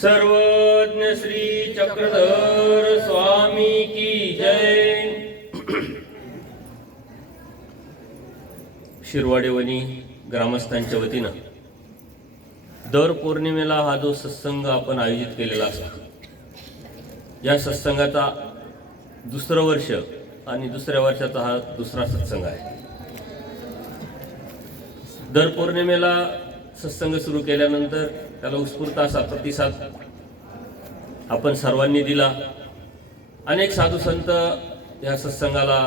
सर्वज्ञ श्री चक्रधर स्वामी की जय। शिरवाडेवणी ग्रामस्थांच्या वतीनं दर पौर्णिमेला हा जो सत्संग आपण आयोजित केलेला असतो, या सत्संगाचा दुसरं वर्ष आणि दुसऱ्या वर्षाचा हा दुसरा सत्संग आहे। दर पौर्णिमेला सत्संग सुरू केल्यानंतर त्याला उत्स्फूर्त असा प्रतिसाद आपण सर्वांनी दिला। अनेक साधू संत या सत्संगाला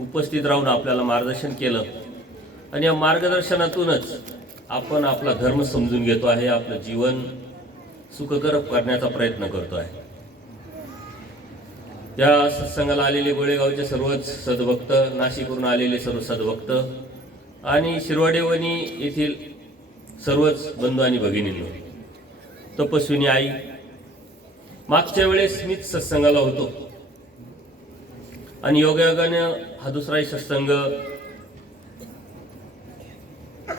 उपस्थित राहून आपल्याला मार्गदर्शन केलं आणि या मार्गदर्शनातूनच आपण आपला धर्म समजून घेतो आहे, आपलं जीवन सुखकर करण्याचा प्रयत्न करतो आहे। या सत्संगाला आलेले गोळेगावचे सर्वच सद्भक्त, नाशिकवरून आलेले सर्व सद्भक्त आणि शिरवाडेवणी येथील सर्वच बंधू आणि भगिनींनो, तपस्विनी आई, मागच्या वेळेस मीच सत्संगाला होतो आणि योगायोगाने हा दुसराही सत्संग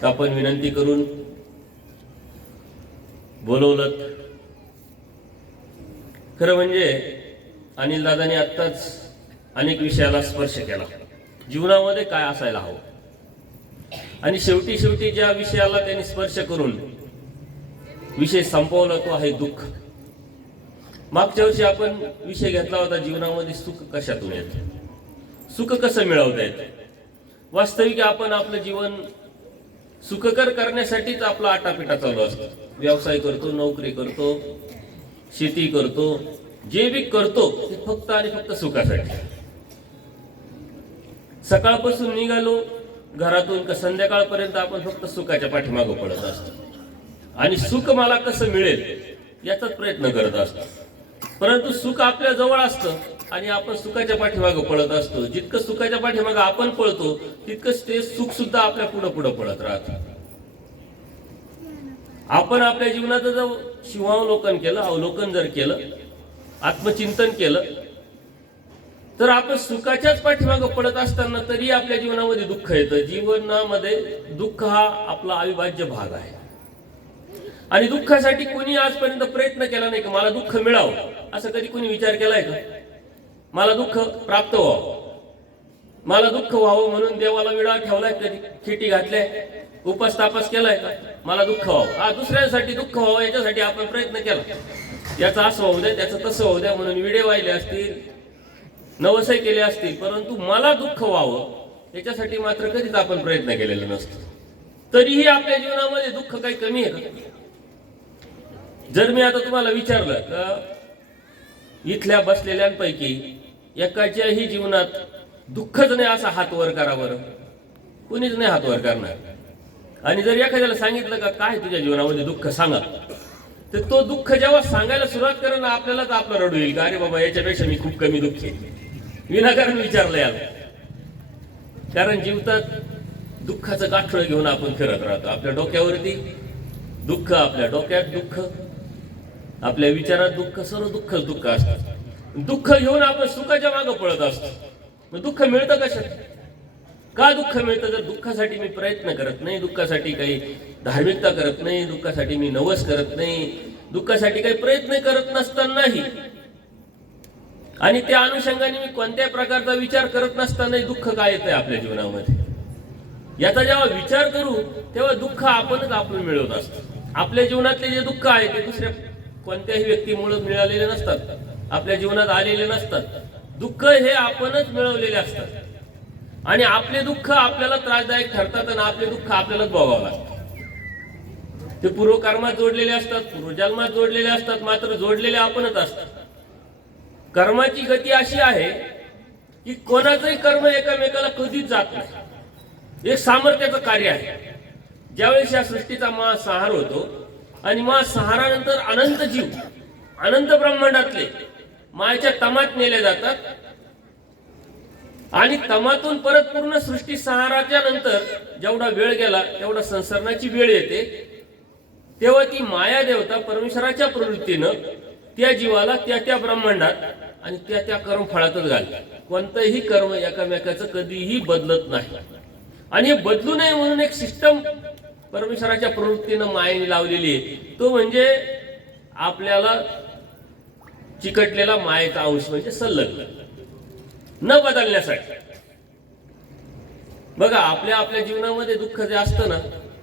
आपण विनंती करून बोलवलं। खरं म्हणजे अनिल दादांनी आत्ताच अनेक विषयाला स्पर्श केला, जीवनामध्ये काय असायला हवं, आणि शेवटी ज्या विषयाला त्यांनी स्पर्श करून विषय संपवला तो आहे दुःख। मागच्या वर्षी आपण विषय घेतला होता जीवनामध्ये सुख कशातून येतं, सुख कसं मिळवता येतं। वास्तविक आपण आपलं जीवन सुखकर करण्यासाठीच आपला आटापिटा चालू असतो। व्यवसाय करतो, नोकरी करतो, शेती करतो, जे बी करतो ते फक्त आणि फक्त सुखासाठी। सकाळपासून निघालो घरातून का संध्याकाळपर्यंत आपण फक्त सुखाच्या पाठीमागे पडत असतो आणि सुख मला कसं मिळेल याचाच प्रयत्न करत असतो। परंतु सुख आपल्या जवळ असतं आणि आपण सुखाच्या पाठीमागे पळत असतो। जितकं सुखाच्या पाठीमागे आपण पळतो तितकंच ते सुख सुद्धा आपल्या पुढे पळत राहतं। आपण आपल्या जीवनाचं जर शिवावलोकन केलं, अवलोकन जर केलं, आत्मचिंतन केलं, तर आपण सुखाच्याच पाठीमागे पडत असताना तरी आपल्या जीवनामध्ये दुःख येतं। जीवनामध्ये दुःख हा आपला अविभाज्य भाग आहे आणि दुःखासाठी कोणी आजपर्यंत प्रयत्न केला नाही की मला दुःख मिळावं, असं कधी कोणी विचार केलाय का? मला दुःख प्राप्त व्हावं, मला दुःख व्हावं म्हणून देवाला विडा ठेवलाय, कधी खिटी घातलाय, उपास तापास केलाय का? मला दुःख व्हावं, हा दुसऱ्यांसाठी दुःख व्हावं याच्यासाठी आपण प्रयत्न केला, याचं असं होऊ द्या, त्याचं तसं होऊ द्या म्हणून विडे वाहिले असतील, नवसही केले असतील, परंतु मला दुःख व्हावं याच्यासाठी मात्र कधीच आपण प्रयत्न केलेला नसतो। तरीही आपल्या जीवनामध्ये दुःख काही कमी आहे का? जर मी आता तुम्हाला विचारलं का इथल्या बसलेल्यांपैकी एकाच्याही जीवनात दुःखच नाही असा हात वर करा बरं, कुणीच नाही हात वर करणार। आणि जर एखाद्याला सांगितलं का काय तुझ्या जीवनामध्ये दुःख सांगा, तर तो दुःख जेव्हा सांगायला सुरुवात करेल ना आपल्यालाच आपलं रडू येईल, अरे बाबा याच्यापेक्षा मी खूप कमी दुःखी, विनाकारण विचारलं याला। कारण जीवतात दुःखाचं गाठोडं घेऊन आपण फिरत राहतो। आपल्या डोक्यावरती दुःख, आपल्या डोक्यात दुःख, आपल्या विचारात दुःख, सर्व दुःख असतं। दुःख घेऊन आपण सुखाच्या मागे पळत असतो। मग दुःख मिळतं कशात? का दुःख मिळतं? जर दुःखासाठी मी प्रयत्न करत नाही, दुःखासाठी काही धार्मिकता करत नाही, दुःखासाठी मी नवस करत नाही, दुःखासाठी काही प्रयत्न करत नसतानाही आणि त्या अनुषंगाने मी कोणत्याही प्रकारचा विचार करत नसतानाही दुःख काय येतंय आपल्या जीवनामध्ये, याचा जेव्हा विचार करू तेव्हा दुःख आपणच आपण मिळवत असतो। आपल्या जीवनातले जे दुःख आहे ते दुसऱ्या कोणत्याही व्यक्तीमुळे मिळालेले नसतात, आपल्या जीवनात आलेले नसतात। दुःख हे आपणच मिळवलेले असतात आणि आपले दुःख आपल्याला त्रासदायक ठरतात आणि आपले दुःख आपल्यालाच भोगावं लागतं। ते पूर्वकर्मात जोडलेले असतात, पूर्वजन्मात जोडलेले असतात, मात्र जोडलेले आपणच असतात। कर्माची गती अशी आहे की कोणाचंही कर्म एकामेकाला कधीच जात नाही, एक सामर्थ्याचं कार्य आहे। ज्यावेळेस या सृष्टीचा महासंहार होतो आणि महासंहारानंतर अनंत जीव, अनंत ब्रह्मांडातले मायेच्या तमात नेले जातात आणि तमातून परत पूर्ण सृष्टी संहाराच्या नंतर जेवढा वेळ गेला तेवढा संसरणाची वेळ येते, तेव्हा ती माया देवता परमेश्वराच्या प्रवृत्तीनं त्या जीवाला त्या ब्रह्मांडात आणि त्या कर्मफळातच घालतात। कोणतंही कर्म एकामेकाचं कधीही बदलत नाही आणि हे बदलू नये म्हणून एक सिस्टम परमेश्वराच्या प्रवृत्तीनं मायेने लावलेली आहे। तो म्हणजे आपल्याला चिकटलेला मायेचा अंश म्हणजे संलग्न न बदलण्यासाठी. बघा, आपल्या आपल्या जीवनामध्ये दुःख जे असतं ना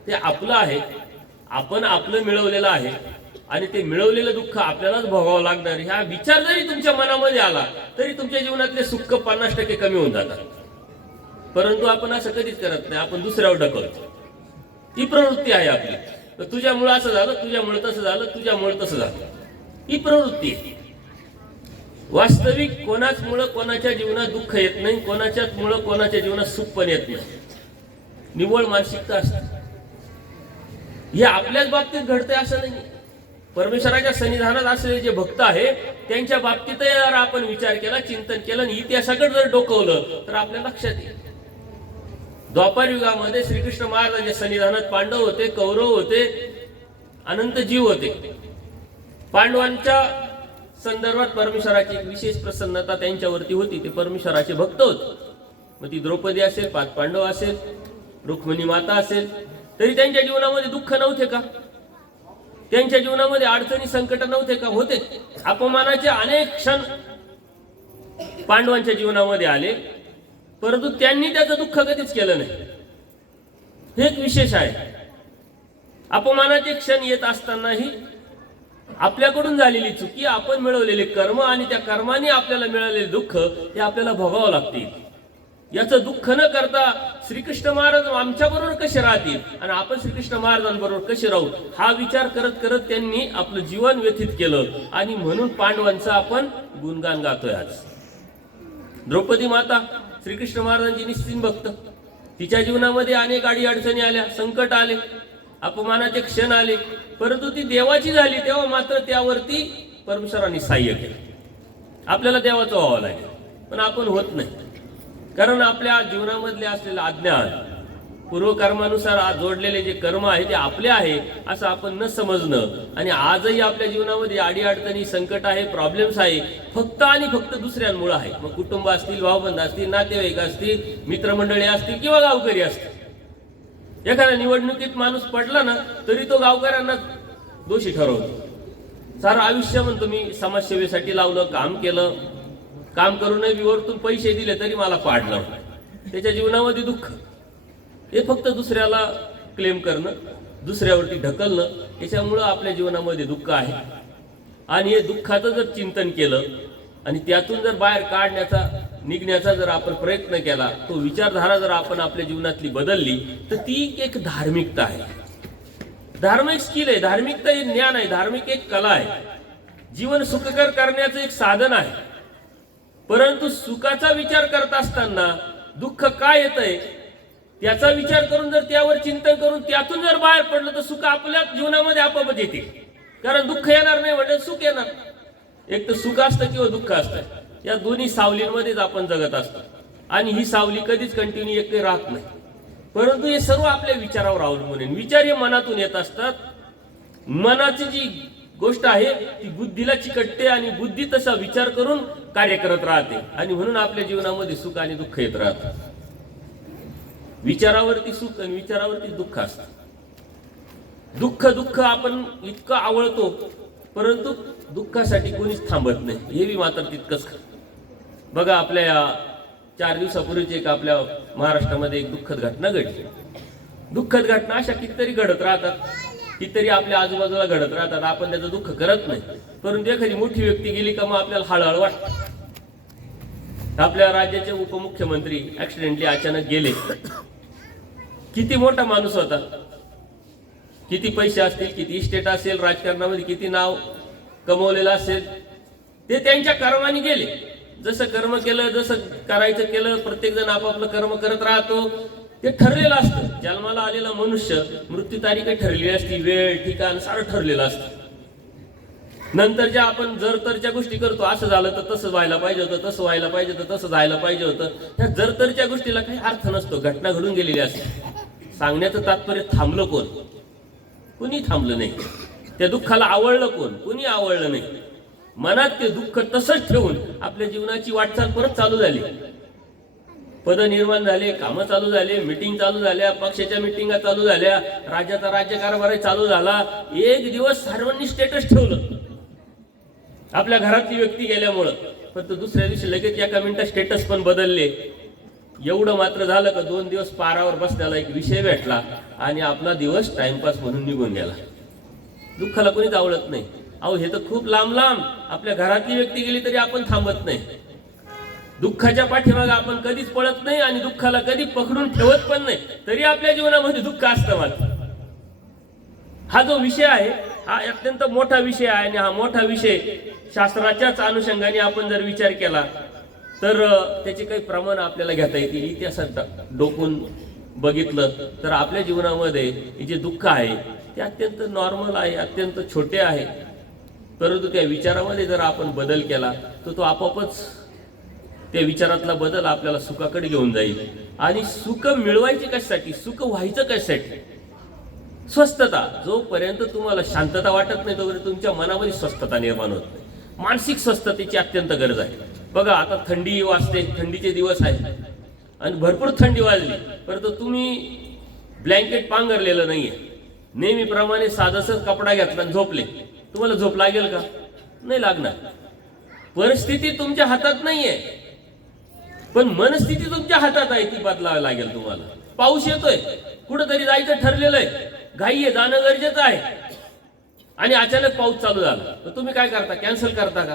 ते आपलं आहे, आपण आपलं मिळवलेलं आहे आणि ते मिळवलेलं दुःख आपल्यालाच भोगावं लागणार. ह्या विचार जरी तुमच्या मनामध्ये आला तरी तुमच्या जीवनातले सुख 50% कमी होऊन जातात. परंतु आपण असं कधीच करत नाही, आपण दुसऱ्यावर ढकलतो. ही प्रवृत्ती आहे आपली. तुझ्यामुळे असं झालं, तुझ्यामुळे तसं झालं, तुझ्यामुळे तसं झालं, ही प्रवृत्ती आहे. वास्तविक कोणाच मुळे कोणाच्या जीवनात दुःख येत नाही, कोणाच्याच मुळे कोणाच्या जीवनात सुख पण येत नाही. निव्वळ मानसिकता असते. हे आपल्याच बाबतीत घडतंय असं नाही. परमेश्वराच्या सन्निधानात असलेले जे भक्त आहे त्यांच्या बाबतीत जर आपण विचार केला, चिंतन केलं आणि इतिहासाकडे जर डोकवलं तर आपल्या लक्षात येईल. द्वापार युगामध्ये श्रीकृष्ण महाराजांच्या सन्निधानात पांडव होते, कौरव होते, अनंत जीव होते. पांडवांच्या संदर्भात परमेश्वराची एक विशेष प्रसन्नता त्यांच्यावरती होती. ते परमेश्वराचे भक्त होते. मग ती द्रौपदी असेल, 5 पांडव असेल, रुक्मिणी माता असेल, तरी त्यांच्या जीवनामध्ये दुःख नव्हते का? त्यांच्या जीवनामध्ये अडचणी संकट नव्हते का? होते. अपमानाचे अनेक क्षण पांडवांच्या जीवनामध्ये आले, परंतु त्यांनी त्याचं दुःख कधीच केलं नाही. हे एक विशेष आहे. अपमानाचे क्षण येत असतानाही आपल्याकडून झालेली चुकी, आपण मिळवलेले कर्म आणि त्या कर्माने आपल्याला मिळालेले दुःख हे आपल्याला भोगावं लागतील. याचं दुःख न करता श्रीकृष्ण महाराज आमच्या बरोबर कसे राहतील आणि आपण श्रीकृष्ण महाराजांबरोबर कसे राहू, हा विचार करत करत त्यांनी आपलं जीवन व्यतीत केलं. आणि म्हणून पांडवांचं आपण गुणगान गातोय आज. द्रौपदी माता श्रीकृष्ण महाराजांची निश्चित भक्त. तिच्या जीवनामध्ये अनेक अडचणी आल्या, संकट आले, अपमानाचे क्षण आले, परंतु ती देवाची झाली तेव्हा मात्र त्यावरती परमेश्वरांनी सहाय्य केलं. आपल्याला देवाचं व्हावं लागेल, पण आपण होत नाही. कारण आपल्या जीवनामधले असलेलं अज्ञान, पूर्वकर्मानुसार जोडलेले जे कर्म आहे ते आपले आहे असं आपण न समजणं, आणि आजही आपल्या जीवनामध्ये अडीअडचणी, संकट आहे, प्रॉब्लेम्स आहे, फक्त आणि फक्त दुसऱ्यांमुळे आहे. मग कुटुंब असतील, भावबंध असतील, नातेवाईक असतील, मित्रमंडळी असतील किंवा गावकरी असतील. एखाद्या निवडणुकीत माणूस पडला ना तरी तो गावकऱ्यांना दोषी ठरवतो. सारं आयुष्य म्हणतो मी समाजसेवेसाठी लावलं, काम केलं, काम करूनही वरतून पैसे दिले तरी मला पाडलं. त्याच्या जीवनामध्ये दुःख. हे फक्त दुसऱ्याला क्लेम करणं, दुसऱ्यावरती ढकलणं, याच्यामुळं आपल्या जीवनामध्ये दुःख आहे. आणि हे दुःखाचं जर चिंतन केलं आणि त्यातून जर बाहेर काढण्याचा, निघण्याचा जर आपण प्रयत्न केला, तो विचारधारा जर आपण आपल्या जीवनातली बदलली तर ती एक धार्मिकता आहे. धार्मिक स्किल आहे. धार्मिकता हे ज्ञान आहे. धार्मिक एक कला आहे. जीवन सुखकर करण्याचं एक साधन आहे. परंतु सुखाचा विचार करत असताना दुःख काय येतंय त्याचा विचार करून जर त्यावर चिंतन करून त्यातून जर बाहेर पडलं तर सुख आपल्या जीवनामध्ये आपोआपच येते. कारण दुःख येणार नाही म्हणजे सुख येणार. एक तर सुख असतं किंवा दुःख असतं. या दोन्ही सावलींमध्येच आपण जगत असतो आणि ही सावली कधीच कंटिन्यू एक राहत नाही. परंतु हे सर्व आपल्या विचारावर अवलंबून आहे. विचार हे मनातून येत असतात. मनाची जी गोष्ट आहे ती बुद्धीला चिकटते आणि बुद्धी तसा विचार करून कार्य करत राहते आणि म्हणून आपल्या जीवनामध्ये सुख आणि दुःख येत राहतात. विचारावरती सुख आणि विचारावरती दुःख असतं. दुःख आपण इतकं आवडतो, परंतु दुःखासाठी कोणीच थांबत नाही. हे बी मात्र तितकंच खरं. बघा, आपल्या 4 दिवसापूर्वीच एक आपल्या महाराष्ट्रामध्ये एक दुःखद घटना घडली. दुःखद घटना अशा कितीतरी घडत राहतात, कितीतरी आपल्या आजूबाजूला घडत राहतात. आपण त्याचं दुःख करत नाही, परंतु एखादी मोठी व्यक्ती गेली का मग आपल्याला हळहळ वाटतं. आपल्या राज्याचे उपमुख्यमंत्री ऍक्सिडेंटली अचानक गेले. किती मोठा माणूस होता, किती पैसे असतील, किती इस्टेट असेल, राजकारणामध्ये किती नाव कमवलेलं असेल, ते त्यांच्या कर्माने गेले. जसं कर्म केलं, जसं करायचं केलं, प्रत्येक जण आपापलं कर्म करत राहतो. ते ठरलेलं असतं. जन्माला आलेला मनुष्य, मृत्यू तारीख ठरलेली असती, वेळ, ठिकाण सारं ठरलेलं असतं. नंतर ज्या आपण जर तरच्या गोष्टी करतो, असं झालं तर तसं व्हायला पाहिजे होतं, तसं व्हायला पाहिजे होतं, तसं जायला पाहिजे होतं. ह्या जर तरच्या गोष्टीला काही अर्थ नसतो. घटना घडून गेलेली असते. सांगण्याचं तात्पर्य थांबलं कोण? कुणी थांबलं नाही. त्या दुःखाला आवडलं कोण? कुणी आवडलं नाही. मनात ते दुःख तसंच ठेवून आपल्या जीवनाची वाटचाल परत चालू झाली. पद निर्माण झाले, कामं चालू झाले, मिटिंग चालू झाल्या, पक्षाच्या मिटिंगा चालू झाल्या, राज्याचा राज्यकारभार चालू झाला. एक दिवस सर्वांनी स्टेटस ठेवलं. आपल्या घरातली व्यक्ती गेल्यामुळं. पण तो दुसऱ्या दिवशी लगेच एका मिनिटात स्टेटस पण बदलले. एवढं मात्र झालं का 2 दिवस पारावर बसल्याला एक विषय भेटला आणि आपला दिवस टाइमपास म्हणून निघून गेला. दुःखाला कोणीच आवडत नाही. अहो हे तर खूप लांब लांब आपल्या घरातली व्यक्ती गेली तरी आपण थांबत नाही. दुःखाच्या पाठीमागे आपण कधीच पळत नाही आणि दुःखाला कधी पकडून ठेवत पण नाही, तरी आपल्या जीवनामध्ये दुःख असतं. मात्र हा जो विषय आहे हा अत्यंत मोठा विषय आहे आणि हा मोठा विषय शास्त्राच्याच अनुषंगाने आपण जर विचार केला तर त्याचे काही प्रमाण आपल्याला घेता येतील. इतिहासात डोकून बघितलं तर आपल्या जीवनामध्ये जे दुःख आहे ते अत्यंत नॉर्मल आहे, अत्यंत छोटे आहे. परंतु त्या विचारामध्ये जर आपण बदल केला तर तो आपोआपच त्या विचारातला बदल आपल्याला सुखाकडे घेऊन जाईल. आणि सुख मिळवायचे कशासाठी, सुख व्हायचं कशासाठी? स्वस्थता. जोपर्यंत तुम्हाला शांतता वाटत नाही तोपर्यंत तुमच्या मनामध्ये स्वस्थता निर्माण होत नाही. मानसिक स्वस्थतेची अत्यंत गरज आहे. बघा आता थंडी वाजते, थंडीचे दिवस आहेत आणि भरपूर थंडी वाजली परंतु तुम्ही ब्लँकेट पांघरलेलं नाहीये, नेहमीप्रमाणे साधासच कपडा घेतला आणि झोपले, तुम्हाला झोप लागेल का? नाही लागणार. परिस्थिती तुमच्या हातात नाहीये पण मनस्थिती तुमच्या हातात आहे, ती बदलावी लागेल तुम्हाला. पाऊस येतोय, कुठंतरी जायचं ठरलेलं आहे, घाई आहे, जाणं गरजेचं आहे आणि अचानक पाऊस चालू झाला तर तुम्ही काय करता? कॅन्सल करता का?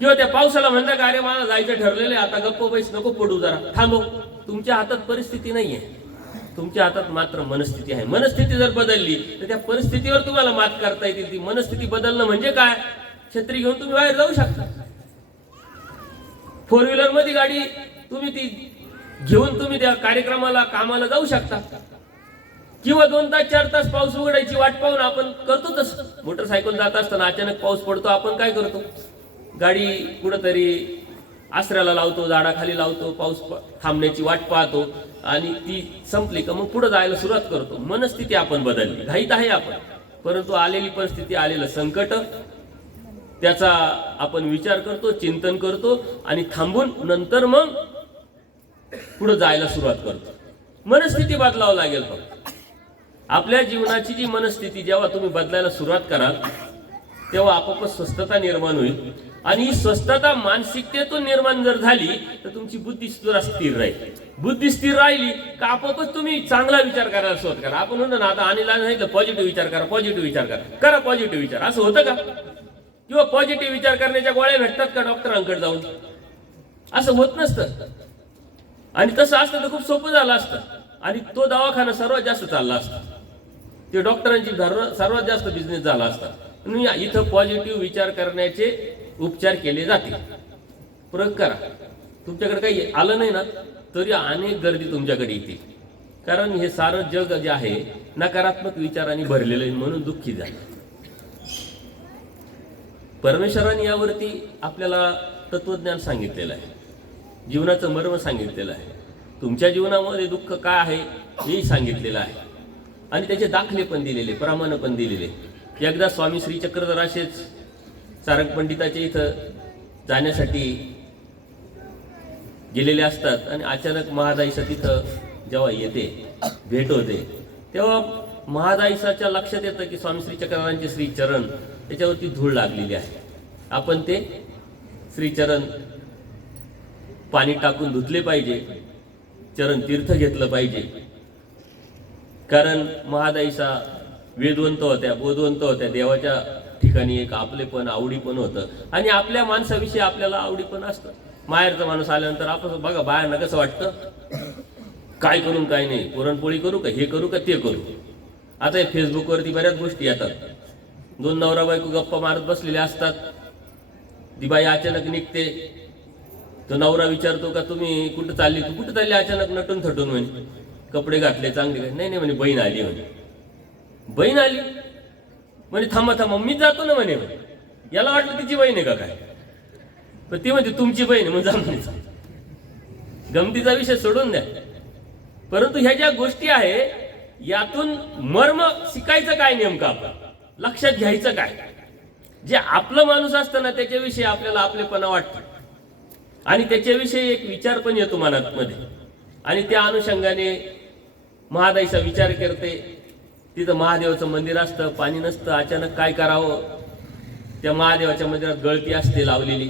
किंवा त्या पावसाला म्हणता का अरे मला जायचं ठरलेलं आहे, आता गप्प बैस, नको पडू, जरा थांबव. तुमच्या हातात परिस्थिती नाहीये, तुमच्या हातात मात्र मनस्थिती आहे. मनस्थिती जर बदलली तर त्या परिस्थितीवर तुम्हाला मात करता येईल. ती मनस्थिती बदलणं म्हणजे काय? छत्री घेऊन तुम्ही बाहेर जाऊ शकता. 4 व्हीलर मध्ये गाडी तुम्ही ती घेऊन तुम्ही त्या कार्यक्रमाला, कामाला जाऊ शकता. किंवा 2 तास 4 तास पाऊस उघडायची वाट पाहून आपण करतो तसं. मोटरसायकल जात असताना अचानक पाऊस पडतो, आपण काय करतो? गाडी कुठंतरी आसऱ्याला लावतो, झाडाखाली लावतो, पाऊस थांबण्याची वाट पाहतो आणि ती संपली का मग पुढे जायला सुरुवात करतो. मनस्थिती आपण बदलली. घाईत आहे आपण, परंतु आलेली परिस्थिती, आलेलं संकट, त्याचा आपण विचार करतो, चिंतन करतो आणि थांबून नंतर मग पुढे जायला सुरुवात करतो. मनस्थिती बदलावं लागेल. फक्त आपल्या जीवनाची जी मनस्थिती जेव्हा तुम्ही बदलायला सुरुवात कराल तेव्हा आपोआप स्वस्थता निर्माण होईल. आणि ही स्वस्थता मानसिकतेतून निर्माण जर झाली तर तुमची बुद्धी सुद्धा स्थिर राहील. बुद्धी स्थिर राहिली का आपोआपच तुम्ही चांगला विचार करायला सुरुवात करा. आपण म्हणतो ना आता आणीला नाही तर पॉझिटिव्ह विचार करा, पॉझिटिव्ह विचार करा पॉझिटिव्ह विचार. असं होतं का? किंवा पॉझिटिव्ह विचार करण्याच्या गोळ्या भेटतात का डॉक्टरांकडे जाऊन? असं होत नसतं. आणि तसं असतं तर खूप सोपं झालं असतं आणि तो दवाखाना सर्वात जास्त चालला असता, ते डॉक्टरांची सर्वात जास्त बिझनेस झाला असता. इथं पॉझिटिव्ह विचार करण्याचे उपचार केले जातील. प्रयोग करा. तुमच्याकडे काही आलं नाही ना तरी अनेक गर्दी तुमच्याकडे येते. कारण हे सारं जग जे आहे नकारात्मक विचारांनी भरलेलं आहे म्हणून दुःखी झालं. परमेश्वराने यावरती आपल्याला तत्वज्ञान सांगितलेलं आहे, जीवनाचं मर्म सांगितलेलं आहे. तुमच्या जीवनामध्ये दुःख काय आहे हेही सांगितलेलं आहे आणि त्याचे दाखले पण दिलेले, प्रमाण पण दिलेले. एकदा स्वामी श्री चक्रधर असेच सारंग पंडिताच्या इथं जाण्यासाठी गेलेले असतात आणि अचानक महादाईसा तिथं जेव्हा येते, भेट होते, तेव्हा महादाईसाच्या लक्षात येतं की स्वामी श्री चक्रधरांचे श्री चरण त्याच्यावरती धूळ लागलेली आहे. आपण ते श्री चरण पाणी टाकून धुतले पाहिजे, चरण तीर्थ घेतलं पाहिजे. कारण महादाईसा वेदवंत होत्या, बोधवंत होत्या. देवाच्या ठिकाणी एक आपलेपण, आवडीपण होतं आणि आपल्या माणसाविषयी आपल्याला आवडीपण असतं. माहेरचा माणूस आल्यानंतर आपण बघा बाहेरनं कसं वाटतं, काय करून काय नाही, पुरणपोळी करू का, हे करू का, ते करू. आता फेसबुकवरती बऱ्याच गोष्टी येतात. 2 नवरा बायको गप्पा मारत बसलेले असतात. ती बाई अचानक निघते, तो नवरा विचारतो का तुम्ही कुठं चालली? तू कुठं चालली? अचानक नटून थटून म्हणे, कपडे घातले चांगले. नाही म्हणे बहीण आली. म्हणे बहीण आली म्हणे थांबा मीच जातो ना म्हणे. याला वाटलं तिची बहीण आहे का काय, पण ती म्हणते तुमची बहीण आहे. मग जा, गमतीचा विषय सोडून द्या. परंतु ह्या ज्या गोष्टी आहे यातून मर्म शिकायचं काय नेमकं, आपण लक्षात घ्यायचं काय? जे आपलं माणूस असतं ना त्याच्याविषयी आपल्याला आपलेपणा वाटतं आणि त्याच्याविषयी एक विचार पण येतो मनात मध्ये आणि त्या अनुषंगाने महादाईचा विचार करते. तिथं महादेवाचं मंदिर असतं, पाणी नसतं, अचानक काय करावं त्या महादेवाच्या मंदिरात गळती असते लावलेली,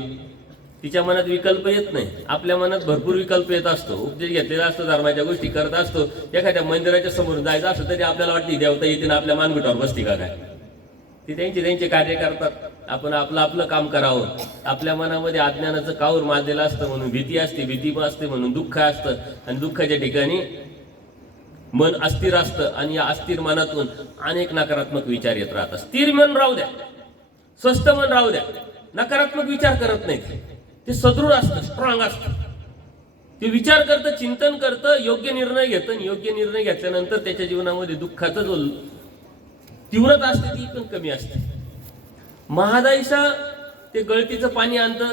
तिच्या मनात विकल्प येत नाही. आपल्या मनात भरपूर विकल्प येत असतो, उपदेश घेतलेला असतो, धर्माच्या गोष्टी करत असतो. एखाद्या मंदिराच्या समोर जायचं असतं तरी आपल्याला वाटते देवता येते ना आपल्या मानगुटावर बसती का काय. ती त्यांचे कार्य करतात, आपण आपलं काम करावं. आपल्या मनामध्ये अज्ञानाचं काऊर माजलेलं असतं म्हणून भीती असते म्हणून दुःख असतं, आणि दुःखाच्या ठिकाणी मन अस्थिर असतं, आणि या अस्थिर मनातून अनेक नकारात्मक विचार येत राहतात. स्थिर मन राहू द्या, स्वस्थ मन राहू द्या, नकारात्मक विचार करत नाहीत. ते सदृढ असतं, स्ट्रॉंग असतं. ते विचार करतं, चिंतन करतं, योग्य निर्णय घेतं, आणि योग्य निर्णय घेतल्यानंतर त्याच्या जीवनामध्ये दुःखाचा जो तीव्रता असते ती पण कमी असते. महादाईसा ते गळतीचं पाणी आणतं,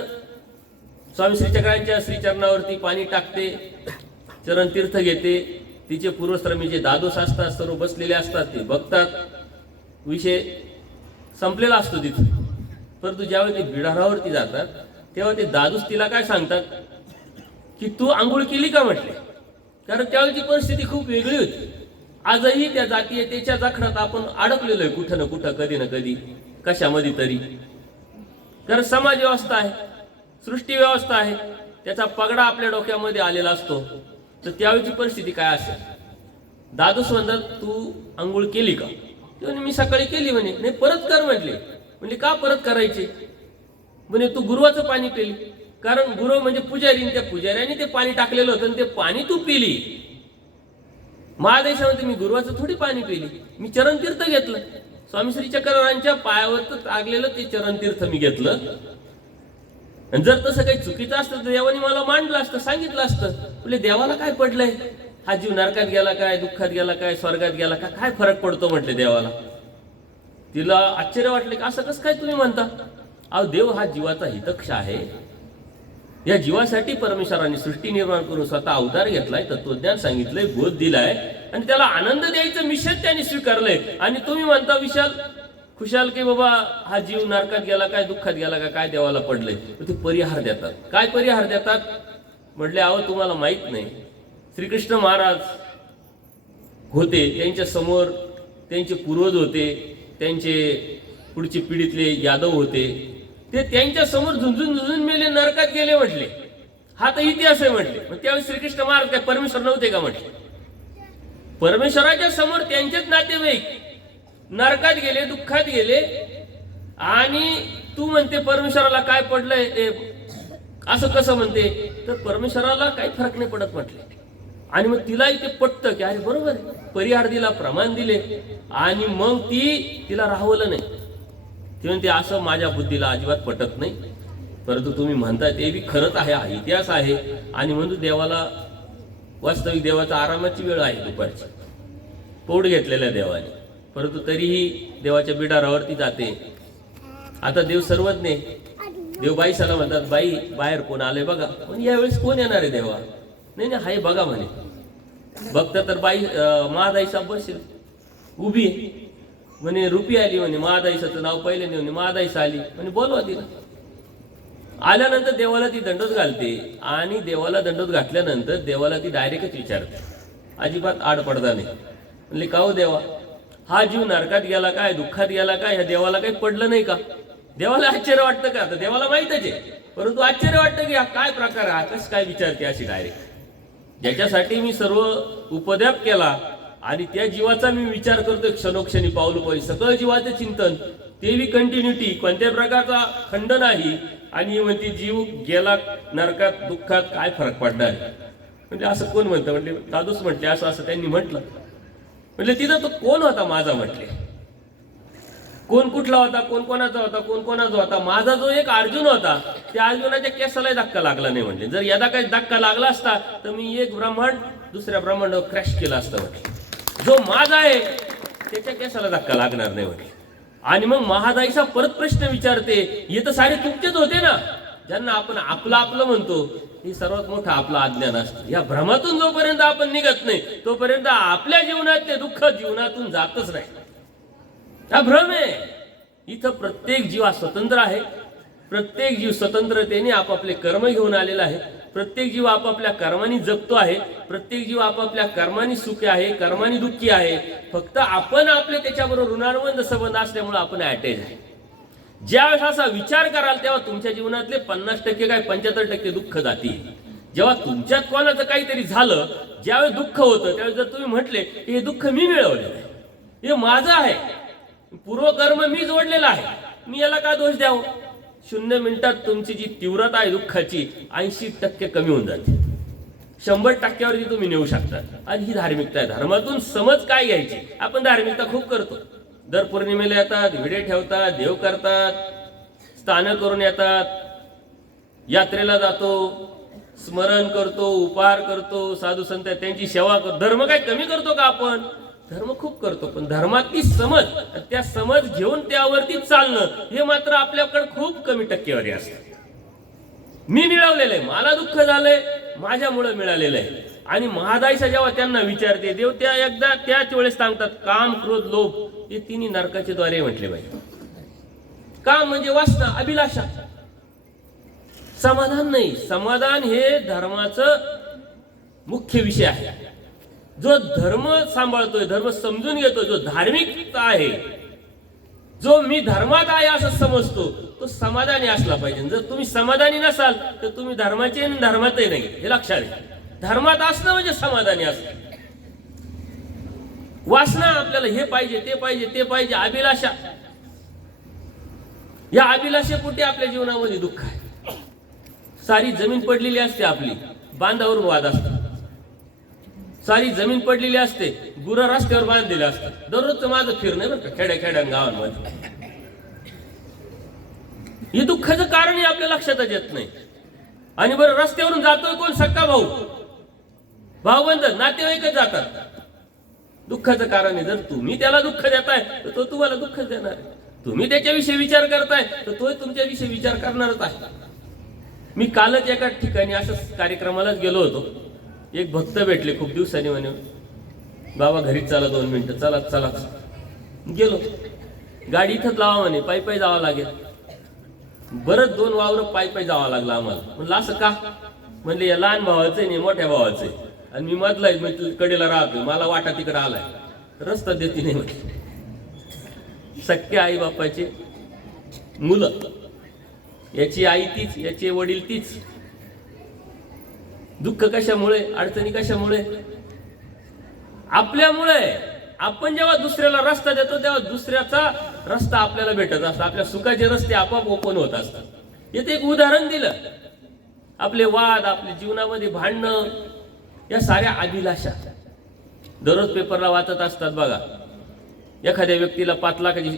स्वामी श्रीचक्रांच्या श्रीचरणावरती पाणी टाकते, चरण तीर्थ घेते. तिचे पूर्वश्रमी जे दादोस असतात सर्व बसलेले असतात, ते बघतात, विषय संपलेला असतो तिथे. परंतु ज्यावेळी ते बिडारावरती जातात तेव्हा ते दादूस तिला काय सांगतात की तू आंघोळ केली का म्हटले. कारण त्यावेळीची परिस्थिती खूप वेगळी होती. आजही त्या जातीयतेच्या जाखणात आपण अडकलेलो आहे कुठं ना कुठं, कधी ना कधी, कशामध्ये तरी. कारण समाज व्यवस्था आहे, सृष्टी व्यवस्था आहे, त्याचा पगडा आपल्या डोक्यामध्ये आलेला असतो. तर त्यावेळीची परिस्थिती काय असेल. दादूस म्हणतात तू आंघोळ केली का. ते म्हणे मी सकाळी केली. म्हणे नाही परत कर म्हटले. म्हणजे का परत करायचे. म्हणे तू गुरुवाचं पाणी पिली. कारण गुरु म्हणजे पुजारी, त्या पुजाऱ्याने ते पाणी टाकलेलं होतं आणि ते पाणी तू पिली. महादेशा म्हणते मी गुरुवाचं थोडी पाणी पिली, मी चरणतीर्थ घेतलं. स्वामी श्री चक्ररांच्या पायावर लागलेलं ते चरणतीर्थ मी घेतलं. आणि जर तसं काही चुकीचं असतं तर देवाने मला मांडलं असतं, सांगितलं असतं. म्हणजे देवाला काय पडलंय, हा जीव नरकात गेला काय, दुःखात गेला काय, स्वर्गात गेला का, काय फरक पडतो म्हटले देवाला. तिला आश्चर्य वाटले की असं कसं काय तुम्ही म्हणता. अहो देव हा जीवाचा हितक्ष आहे. या जीवासाठी परमेश्वराने सृष्टी निर्माण करून स्वतः अवतार घेतलाय, तत्वज्ञान सांगितलंय, बोध दिलाय, आणि त्याला आनंद द्यायचं मिशन त्याने स्वीकारलंय. आणि तुम्ही म्हणता विशाल खुशाल की बाबा हा जीव नरकात गेला काय, दुःखात गेला का, काय देवाला पडलंय. ते परिहार देतात. काय परिहार देतात म्हटले. अहो तुम्हाला माहित नाही, श्रीकृष्ण महाराज होते, त्यांच्या समोर त्यांचे पूर्वज होते, त्यांचे पुढची पिढीतले यादव होते, ते त्यांच्या समोर झुंजून मेले, नरकात गेले म्हटले. हा तर इतिहास आहे म्हटले. मग त्यावेळी श्रीकृष्ण महाराज काय परमेश्वर नव्हते का म्हटले. परमेश्वराच्या समोर त्यांचेच नातेवाईक नरकात गेले, दुःखात गेले, आणि तू म्हणते परमेश्वराला काय पडलंय, असं कसं म्हणते. तर परमेश्वराला काही फरक नाही पडत म्हटले. आणि मग तिलाही ते पटतं की अरे बरोबर आहे, परिहार दिला, प्रमाण दिले, आणि मग तिला राहवलं नाही. ती म्हणते असं माझ्या बुद्धीला अजिबात पटत नाही, परंतु तुम्ही म्हणता ते बी खरंच आहे, हा इतिहास आहे. आणि म्हणून देवाला, वास्तविक देवाचा आरामाची वेळ आहे दुपारची, पोट घेतलेल्या देवाने, परंतु तरीही देवाच्या बिडारावरती जाते. आता देव सर्वज्ञ, देव बाईसाला म्हणतात बाई बाहेर कोण आले बघा. पण यावेळेस कोण येणार आहे देवा. नाही हाय बघा म्हणे. बघता तर बाई महादाईसा बसेल उभी आहे. म्हणे रुपी आली. म्हणे महादाईसाचं नाव पहिले नाही. म्हणे महादाईसा आली. म्हणे बोलवा तिला. आल्यानंतर देवाला ती दंडोत घालते, आणि देवाला दंडोत घातल्यानंतर देवाला ती डायरेक्टच विचारते, अजिबात आडपडदा नाही. म्हणले का हो देवा, हा जीव नरकात गेला काय, दुःखात गेला काय, ह्या देवाला काही पडलं नाही का. देवाला आश्चर्य वाटतं का. तर देवाला माहितच आहे, परंतु आश्चर्य वाटतं की हा काय प्रकार आहे, कसं काय विचारते अशी डायरेक्ट. ज्याच्यासाठी मी सर्व उपद्याप केला, आणि त्या जीवाचा मी विचार करतोय क्षणोक्षणी, पावलोपावली सगळं जीवाचं चिंतन, ते बी कंटिन्युटी, कोणत्या प्रकारचा खंड नाही. आणि म्हणते जीव गेला नरकात दुःखात काय फरक पडणार. म्हणजे असं कोण म्हणतं. म्हटले दादूच म्हटले असं असं त्यांनी म्हटलं. म्हटले तिथं तो कोण होता माझा. म्हटले कोण कुठला होता, कोण कोणाचा होता, कोण कोणाचा होता. माझा जो एक अर्जुन होता, त्या अर्जुनाच्या केसालाही धक्का लागला नाही. म्हटले जर यदा काही धक्का लागला असता तर मी एक ब्रह्मांड दुसऱ्या ब्रह्मांडावर क्रॅश केला असता. म्हटले जो माझा आहे त्याच्या केसाला धक्का लागणार नाही. म्हटले आणि मग महादाईचा परत प्रश्न विचारते, हे तर सारे तुमचेच होते ना, ज्यांना आपण आपलं आपलं म्हणतो. हे सर्वात मोठं आपलं अज्ञान असतं. या भ्रमातून जोपर्यंत आपण निघत नाही तोपर्यंत आपल्या जीवनातले दुःख जीवनातून जातच नाही. हा भ्रम आहे. इथं प्रत्येक जीव हा स्वतंत्र आहे. प्रत्येक जीव स्वतंत्रतेने आपापले कर्म घेऊन आलेला आहे. प्रत्येक जीव आपापल्या कर्माने जगतो आहे. प्रत्येक जीव आपापल्या कर्माने सुखी आहे, कर्माने दुःखी आहे. फक्त आपण आपले त्याच्याबरोबर ऋणानुबंध संबंध असल्यामुळे आपण अटॅच आहे. ज्यावेळेस असा विचार कराल तेव्हा तुमच्या जीवनातले 50% काय 75% दुःख जातील. जेव्हा तुमच्यात कोणाचं काहीतरी झालं, ज्यावेळेस दुःख होतं त्यावेळेस जर तुम्ही म्हटले की हे दुःख मी मिळवलेलं आहे, हे माझं आहे, पूर्वकर्म मी जोडलेलं आहे, मी याला का दोष द्यावं, 0 मिनिटात तुमची जी तीव्रता आहे दुःखाची 80% कमी होऊन जाते. 100%वरती तुम्ही नेऊ शकता. आणि ही धार्मिकता आहे. धर्मातून समज काय घ्यायची. आपण धार्मिकता खूप करतो. दर पौर्णिमेला येतात, विडे ठेवतात, देव करतात, स्नान करून येतात, यात्रेला जातो, स्मरण करतो, उपहार करतो, साधू संत त्यांची सेवा करतो. धर्म काय कमी करतो का आपण? धर्म खूप करतो, पण धर्मातली समज, त्या समज घेऊन त्यावरती चालणं हे मात्र आपल्याकडे खूप कमी टक्केवारी असतं. मी मिळवलेलं आहे, मला दुःख झालंय, माझ्यामुळे मिळालेलं आहे. आणि महादाईशा जेव्हा त्यांना विचारते, देव त्याच वेळेस सांगतात, काम, क्रोध, लोभ हे तिन्ही नरकाचे द्वारे म्हटले पाहिजे. काम म्हणजे वासना, अभिलाषा. समाधान नाही. समाधान हे धर्माचं मुख्य विषय आहे. जो धर्म सांभाळतोय, धर्म समजून घेतो, जो धार्मिकता आहे, जो मी धर्मात आहे असं समजतो, तो समाधानी असला पाहिजे. जर तुम्ही समाधानी नसाल तर तुम्ही धर्माचे आणि धर्मातही नाही, हे लक्षात घ्या. धर्मात असणं म्हणजे समाधानी असणं. वासना, आपल्याला हे पाहिजे, ते पाहिजे, ते पाहिजे, अभिलाषा, या अभिलाषेपोटी आपल्या जीवनामध्ये दुःख आहे. सारी जमीन पडलेली असते, आपली बांधावरून वाद असतात. सारी जमीन पडलेली असते, गुरं रस्त्यावर बांधलेले असतात. दररोजचं माझं फिरणं बरं का, खेड्या गावांमध्ये. हे दुःखाचं कारणही आपल्या लक्षातच येत नाही. आणि बरं, रस्त्यावरून जातोय कोण? सक्का भाऊ, भाऊबंद, नातेवाईकच जातात. दुःखाचं कारण आहे. जर तुम्ही त्याला दुःख देताय तर तो तुम्हाला दुःखच देणार आहे. तुम्ही त्याच्याविषयी विचार करताय तर तो तुमच्याविषयी विचार करणारच आहे. मी कालच एका ठिकाणी असंच कार्यक्रमालाच गेलो होतो. एक भक्त भेटले खूप दिवसांनी, म्हणे बाबा घरीच चला 2 मिनिटं. चला चला गेलो. गाडी इथंच लावा म्हणे, पायी पायी जावं लागेल. बरंच 2 वावरं पायी पायी जावं लागलं आम्हाला. म्हणलं असं का? म्हणले या लहान भावाचं आहे, मोठ्या भावाचं आहे, आणि मी मधला कडेला राहतोय, मला वाटा तिकडे आलाय, रस्ता देते नाही म्हटलं. सख्या आई बापाचे मुलं, याची आई तीच, याचे वडील तीच. दुःख कशामुळे, अडचणी कशामुळे? आपल्यामुळे. आपण जेव्हा दुसऱ्याला रस्ता देतो तेव्हा दुसऱ्याचा रस्ता आपल्याला भेटत असतो. आपल्या सुखाचे रस्ते आपोआप ओपन होत असतात. येथे एक उदाहरण दिलं. आपले वाद, आपल्या जीवनामध्ये भांडणं, या साऱ्या अभिलाषा दररोज पेपरला वाचत असतात बघा. एखाद्या व्यक्तीला 5 लाखाची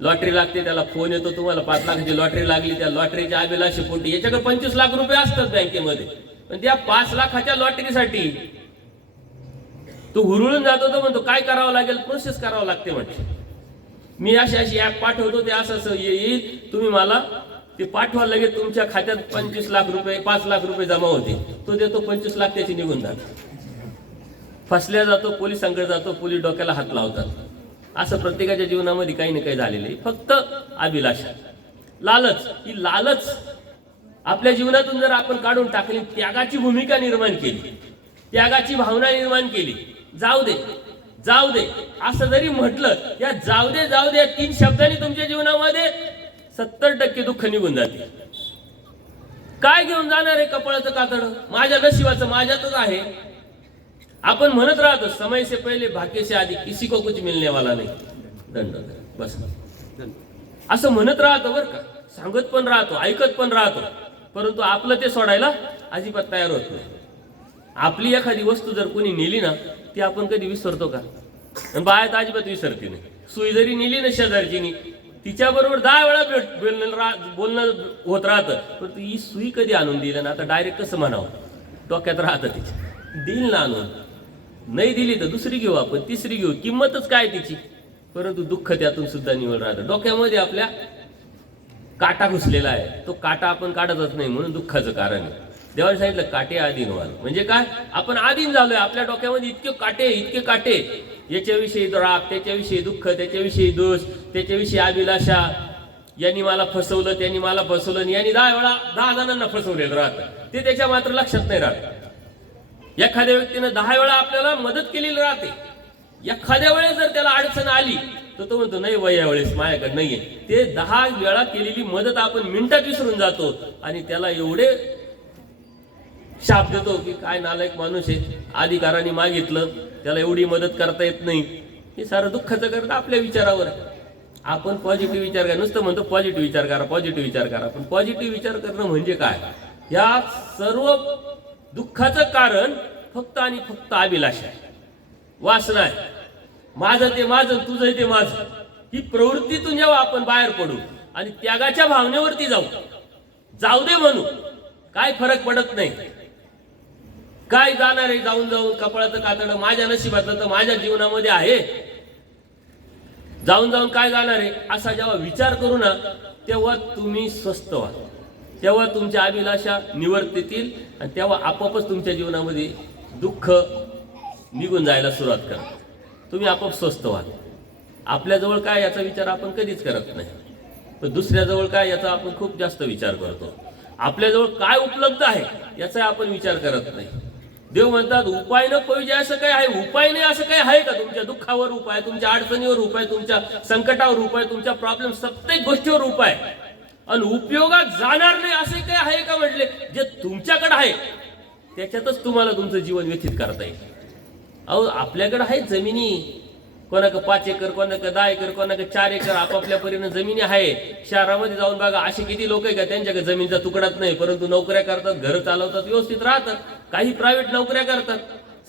लॉटरी लागते, त्याला फोन येतो, तुम्हाला 5 लाखाची लॉटरी लागली. त्या लॉटरीच्या अभिलाषेपोटी याच्याकडे 25 लाख रुपये असतात बँकेमध्ये, पण त्या 5 लाखाच्या लॉटरीसाठी तो हुरळून जातो. तो म्हणतो काय करावं लागेल? प्रोसेस करावं लागते म्हटलं. मी अशी ऍप पाठवतो, ते असं येईल, तुम्ही मला ते पाठवा, लगेच तुमच्या खात्यात 25 लाख रुपये, 5 लाख रुपये जमा होते. तो देतो 25 लाख, त्याची निघून जातात. फसल्या जातो, पोलिसांकडे जातो, पोलीस डोक्याला हात लावतात. असं प्रत्येकाच्या जीवनामध्ये काही ना काही झालेलं आहे. फक्त अभिलाषा, लालच. ही लालच आपल्या जीवनातून जर आपण काढून टाकली, त्यागाची भूमिका निर्माण केली, त्यागाची भावना निर्माण केली, जाऊ दे जाऊ दे असं जरी म्हटलं, या जाऊ दे जाऊ दे 3 शब्दांनी तुमच्या जीवनामध्ये 70% दुःख निघून जाते. काय घेऊन जाणार आहे कपाळाचं कातडं? माझ्या नशिबाचं माझ्यातच आहे. आपण म्हणत राहतो, समय से पहिले भाग्य से आधी किसी को कुछ मिलने वाला नहीं, दंड बस, असं म्हणत राहतो बरं का. सांगत पण राहतो, ऐकत पण राहतो, परंतु आपलं ते सोडायला अजिबात तयार होत नाही. आपली एखादी वस्तू जर कोणी नेली ना, ती आपण कधी विसरतो का? बाहेर अजिबात विसरते नाही. सुई जरी नेली ना शेजारचीनी, तिच्याबरोबर 10 वेळा बोलणं होत राहतं, पण ही सुई कधी आणून दिली ना, आता डायरेक्ट कसं म्हणावं, डोक्यात राहतं तिच्या. देईल ना आणून, नाही दिली तर दुसरी घेऊ आपण, तिसरी घेऊ, किंमतच काय तिची. परंतु दुःख त्यातून सुद्धा निवड राहतं. डोक्यामध्ये आपल्या काटा घुसलेला आहे, तो काटा आपण काढतच नाही, म्हणून दुःखाचं कारण आहे. देवाने सांगितलं काटे आधीन व्हाल. म्हणजे काय? आपण आधीन झालोय. आपल्या डोक्यामध्ये इतके काटे, याच्याविषयी राग, त्याच्याविषयी दुःख, त्याच्याविषयी दोष, त्याच्याविषयी अभिलाषा. यांनी मला फसवलं, त्यांनी मला फसवलं, यांनी 10 जणांना फसवलेलं राहतं, ते त्याच्या मात्र लक्षात नाही राहत. एखाद्या व्यक्तीनं 10 वेळा आपल्याला मदत केलेली राहते. एखाद्या वेळेस जर त्याला अडचण आली तर तो म्हणतो नाही बाई यावेळेस माझ्याकडे नाहीये. ते 10 वेळा केलेली मदत आपण मिनिटात विसरून जातो आणि त्याला एवढे शाप देतो की काय नालायक माणूस आहे, अधिकाराने मागितलं त्याला एवढी मदत करता येत नाही. हे सारं दुःखाचं करणं आपल्या विचारावर आहे. आपण पॉझिटिव्ह विचार करा, नुसतं म्हणतो पॉझिटिव्ह विचार करा, पॉझिटिव्ह विचार करा, पण पॉझिटिव्ह विचार करणं म्हणजे काय? या सर्व दुःखाचं कारण फक्त आणि फक्त अभिलाषा आहे, वासना आहे. माझं ते माझं, तुझं ते माझं, ही प्रवृत्तीतून जेव्हा आपण बाहेर पडू आणि त्यागाच्या भावनेवरती जाऊ दे म्हणू, काय फरक पडत नाही. काय जाणार आहे जाऊन जाऊन कपाळाचं कातडं माझ्या नशिबातलं तर माझ्या जीवनामध्ये आहे, जाऊन जाऊन काय जाणार आहे असा जेव्हा विचार करू ना, तेव्हा तुम्ही स्वस्थ व्हा, तेव्हा तुमच्या अभिलाषा निवर्तीतील आणि तेव्हा आपोआपच तुमच्या जीवनामध्ये दुःख निघून जायला सुरुवात करा. तुम्ही आपोआप स्वस्थ व्हा. आपल्याजवळ काय याचा विचार आपण कधीच करत नाही, पण दुसऱ्याजवळ काय याचा आपण खूप जास्त विचार करतो. आपल्याजवळ काय उपलब्ध आहे याचा आपण विचार करत नाही. देव म्हणतात उपाय न पाहिजे असं काय आहे? उपाय नाही असं काय आहे का? तुमच्या दुःखावर उपाय, तुमच्या अडचणीवर उपाय, तुमच्या संकटावर उपाय, तुमच्या प्रॉब्लेम प्रत्येक गोष्टीवर उपाय. आणि उपयोगात जाणार नाही असे काय आहे का? म्हटले जे तुमच्याकडे आहे त्याच्यातच तुम्हाला तुमचं जीवन व्यतीत करता येईल. अहो आपल्याकडे आहे जमिनी, कोणाकडे 5 एकर, कोणाकडे 10 एकर, कोणाकडे 4 एकर, आपापल्या परीने जमिनी आहे. शहरामध्ये जाऊन बघा असे किती लोक आहे का त्यांच्याकडे जमीनचा तुकडाच नाही, परंतु नोकऱ्या करतात, घर चालवतात, व्यवस्थित राहतात. काही प्रायव्हेट नोकऱ्या करतात.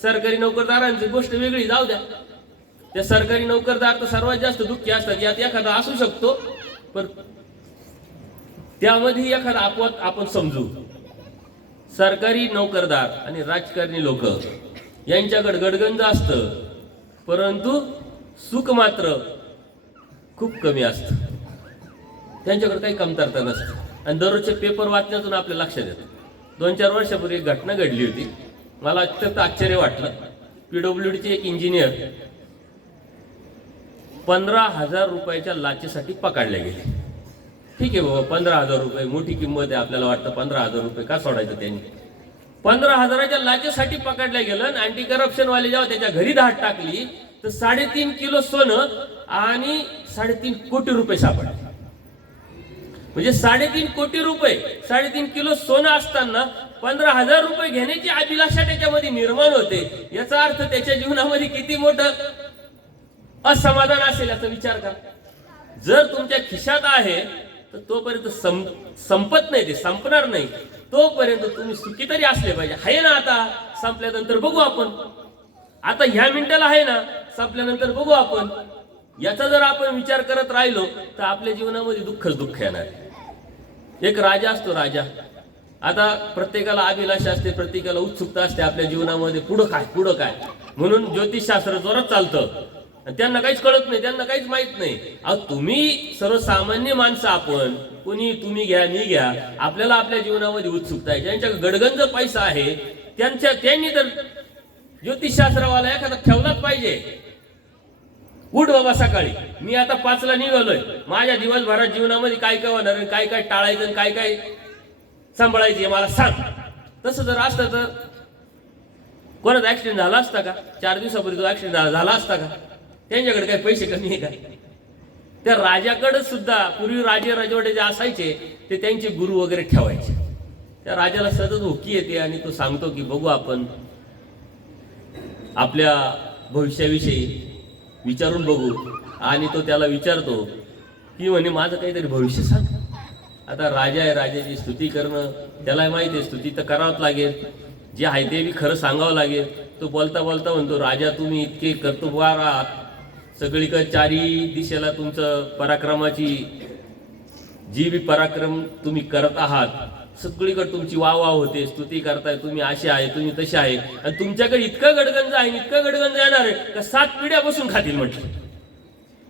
सरकारी नोकरदारांची गोष्ट वेगळी, जाऊ द्या. त्या सरकारी नोकरदार तर सर्वात जास्त दुःखी असतात. यात एखादा असू शकतो, पण त्यामध्ये एखादा अपवाद आपण समजू. सरकारी नोकरदार आणि राजकारणी लोक यांच्याकडे गडगंज असतं, परंतु सुख मात्र खूप कमी असतं. त्यांच्याकडे काही कमतरता नसते. आणि दररोजचे पेपर वाचण्यातून आपल्या लक्षात येतं. 2-4 वर्षापूर्वी एक घटना घडली होती, मला अत्यंत आश्चर्य वाटलं. PWDचे एक इंजिनियर 15,000 रुपयाच्या लाचेसाठी पकडले गेले. ठीक आहे बाबा, 15,000 रुपये मोठी किंमत आहे. आपल्याला वाटतं 15,000 रुपये का सोडायचं त्यांनी. 15,000च्या लाचेसाठी पकडल्या गेलं. अँटी करप्शन वाले जेव्हा त्याच्या घरी धाड टाकली तर 3.5 किलो सोनं आणि 3.5 कोटी रुपये सापडले. म्हणजे 3.5 कोटी रुपये, 3.5 किलो सोनं असताना 15,000 रुपये घेण्याची अभिलाषा त्याच्यामध्ये निर्माण होते. याचा अर्थ त्याच्या जीवनामध्ये किती मोठं असमाधान असेल याचा विचार करा. जर तुमच्या खिशात आहे तर तोपर्यंत संपत नाही, ते संपणार नाही. तोपर्यंत तुम्ही सुखी तरी असले पाहिजे. आहे ना, आता संपल्यानंतर बघू आपण, आता ह्या मिनिटाला आहे ना, संपल्यानंतर बघू आपण. याचा जर आपण विचार करत राहिलो तर आपल्या जीवनामध्ये दुःखच दुःख येणार. एक राजा असतो, राजा. आता प्रत्येकाला अभिलाषा असते, प्रत्येकाला उत्सुकता असते आपल्या जीवनामध्ये, पुढं काय पुढं काय. म्हणून ज्योतिषशास्त्र जोरात चालतं. त्यांना काहीच कळत नाही, त्यांना काहीच माहित नाही. अहो तुम्ही सर्वसामान्य माणसं, आपण कोणी, तुम्ही घ्या मी घ्या, आपल्याला आपल्या जीवनामध्ये उत्सुकता आहे. ज्यांच्याकडे गडगंज पैसा आहे त्यांनी तर ज्योतिषशास्त्रवाला एखादा ठेवलाच पाहिजे. उठ बाबा सकाळी, मी आता 5ला निघालोय, माझ्या दिवसभरात जीवनामध्ये काय काय होणार, काय काय टाळायचं, काय काय सांभाळायचे मला सांग. तसं जर असतं तर कोणाचा ऍक्सिडेंट झाला असता का? 4 दिवसापूर्वी तो ऍक्सिडेंट झाला असता का? त्यांच्याकडे काही पैसे कमी आहे का? त्या राजाकडे सुद्धा पूर्वी राजे राजवाडे जे असायचे ते त्यांचे गुरु वगैरे ठेवायचे. त्या राजाला सतत हुकी येते आणि तो सांगतो की बघू आपण आपल्या भविष्याविषयी विचारून बघू. आणि तो त्याला विचारतो की म्हणे माझं काहीतरी भविष्य सांग. आता राजा आहे, राजाची स्तुती करणं त्याला माहिती आहे, स्तुती तर करावंच लागेल, जे आहे ते बी खरं सांगावं लागेल. तो बोलता बोलता म्हणतो, राजा तुम्ही इतके कर्तृत्ववान आहात, सगळीकडे 4 दिशेला तुमचं पराक्रमाची जी बी पराक्रम तुम्ही करत आहात, सगळीकडे तुमची वाह होते, स्तुती करताय, तुम्ही असे आहे, तुम्ही तसे आहे, आणि तुमच्याकडे इतकं गडगंज आहे, इतकं गडगंज येणार आहे का 7 पिढ्या बसून खातील म्हटलं.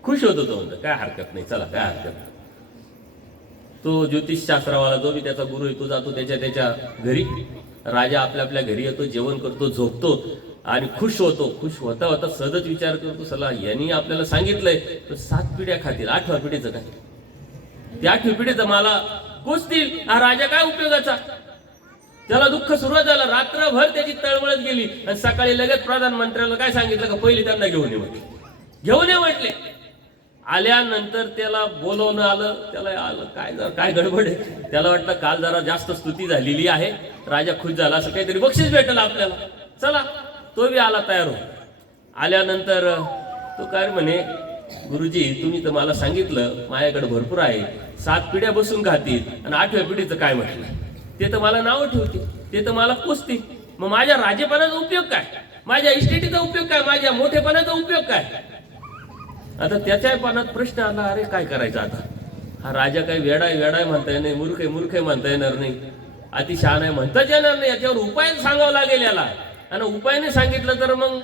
खुश होतो तो, म्हणतो काय हरकत नाही, चला काय हरकत नाही. तो ज्योतिषशास्त्रावाला जो बी त्याचा गुरु आहे तो जातो त्याच्या घरी. राजा आपल्या घरी येतो, जेवण करतो, झोपतो आणि खुश होतो. खुश होता होता सहजच विचार करतो, चला यांनी आपल्याला सांगितलंय तर 7 पिढ्या खातील, 8व्या पिढीचं काय, त्या 8व्या पिढीचं मला कोसतील. हा राजा काय उपयोगाचा. त्याला दुःख सुरुवात झालं, रात्रभर त्याची तळमळत गेली आणि सकाळी लगेच प्रधानमंत्र्याला काय सांगितलं का, पहिली त्यांना घेऊन ये म्हटले. घेऊन ये म्हटले. आल्यानंतर त्याला बोलवणं आलं, त्याला आलं काय गडबड आहे, त्याला वाटलं काल जरा जास्त स्तुती झालेली आहे, राजा खुश झाला, असं काहीतरी बक्षीस भेटलं आपल्याला, चला. तो बी आला तयार हो. आल्यानंतर तो काय म्हणे, गुरुजी तुम्ही तर मला सांगितलं माझ्याकडे भरपूर आहे, 7 पिढ्या बसून खातील आणि 8व्या पिढीचं काय म्हटलं, ते तर मला नावं ठेवतील, ते तर मला पोचतील, मग माझ्या राजेपणाचा उपयोग काय, माझ्या इस्टेटीचा उपयोग काय, माझ्या मोठेपणाचा उपयोग काय. आता त्याच्या पानात प्रश्न आला, अरे काय करायचं आता, हा राजा काही वेडाय म्हणता येणार नाही, मूर्ख म्हणता येणार नाही, अतिशहाणा आहे म्हणताच येणार नाही, याच्यावर उपाय सांगावं लागेल याला, आणि उपायने सांगितलं तर मग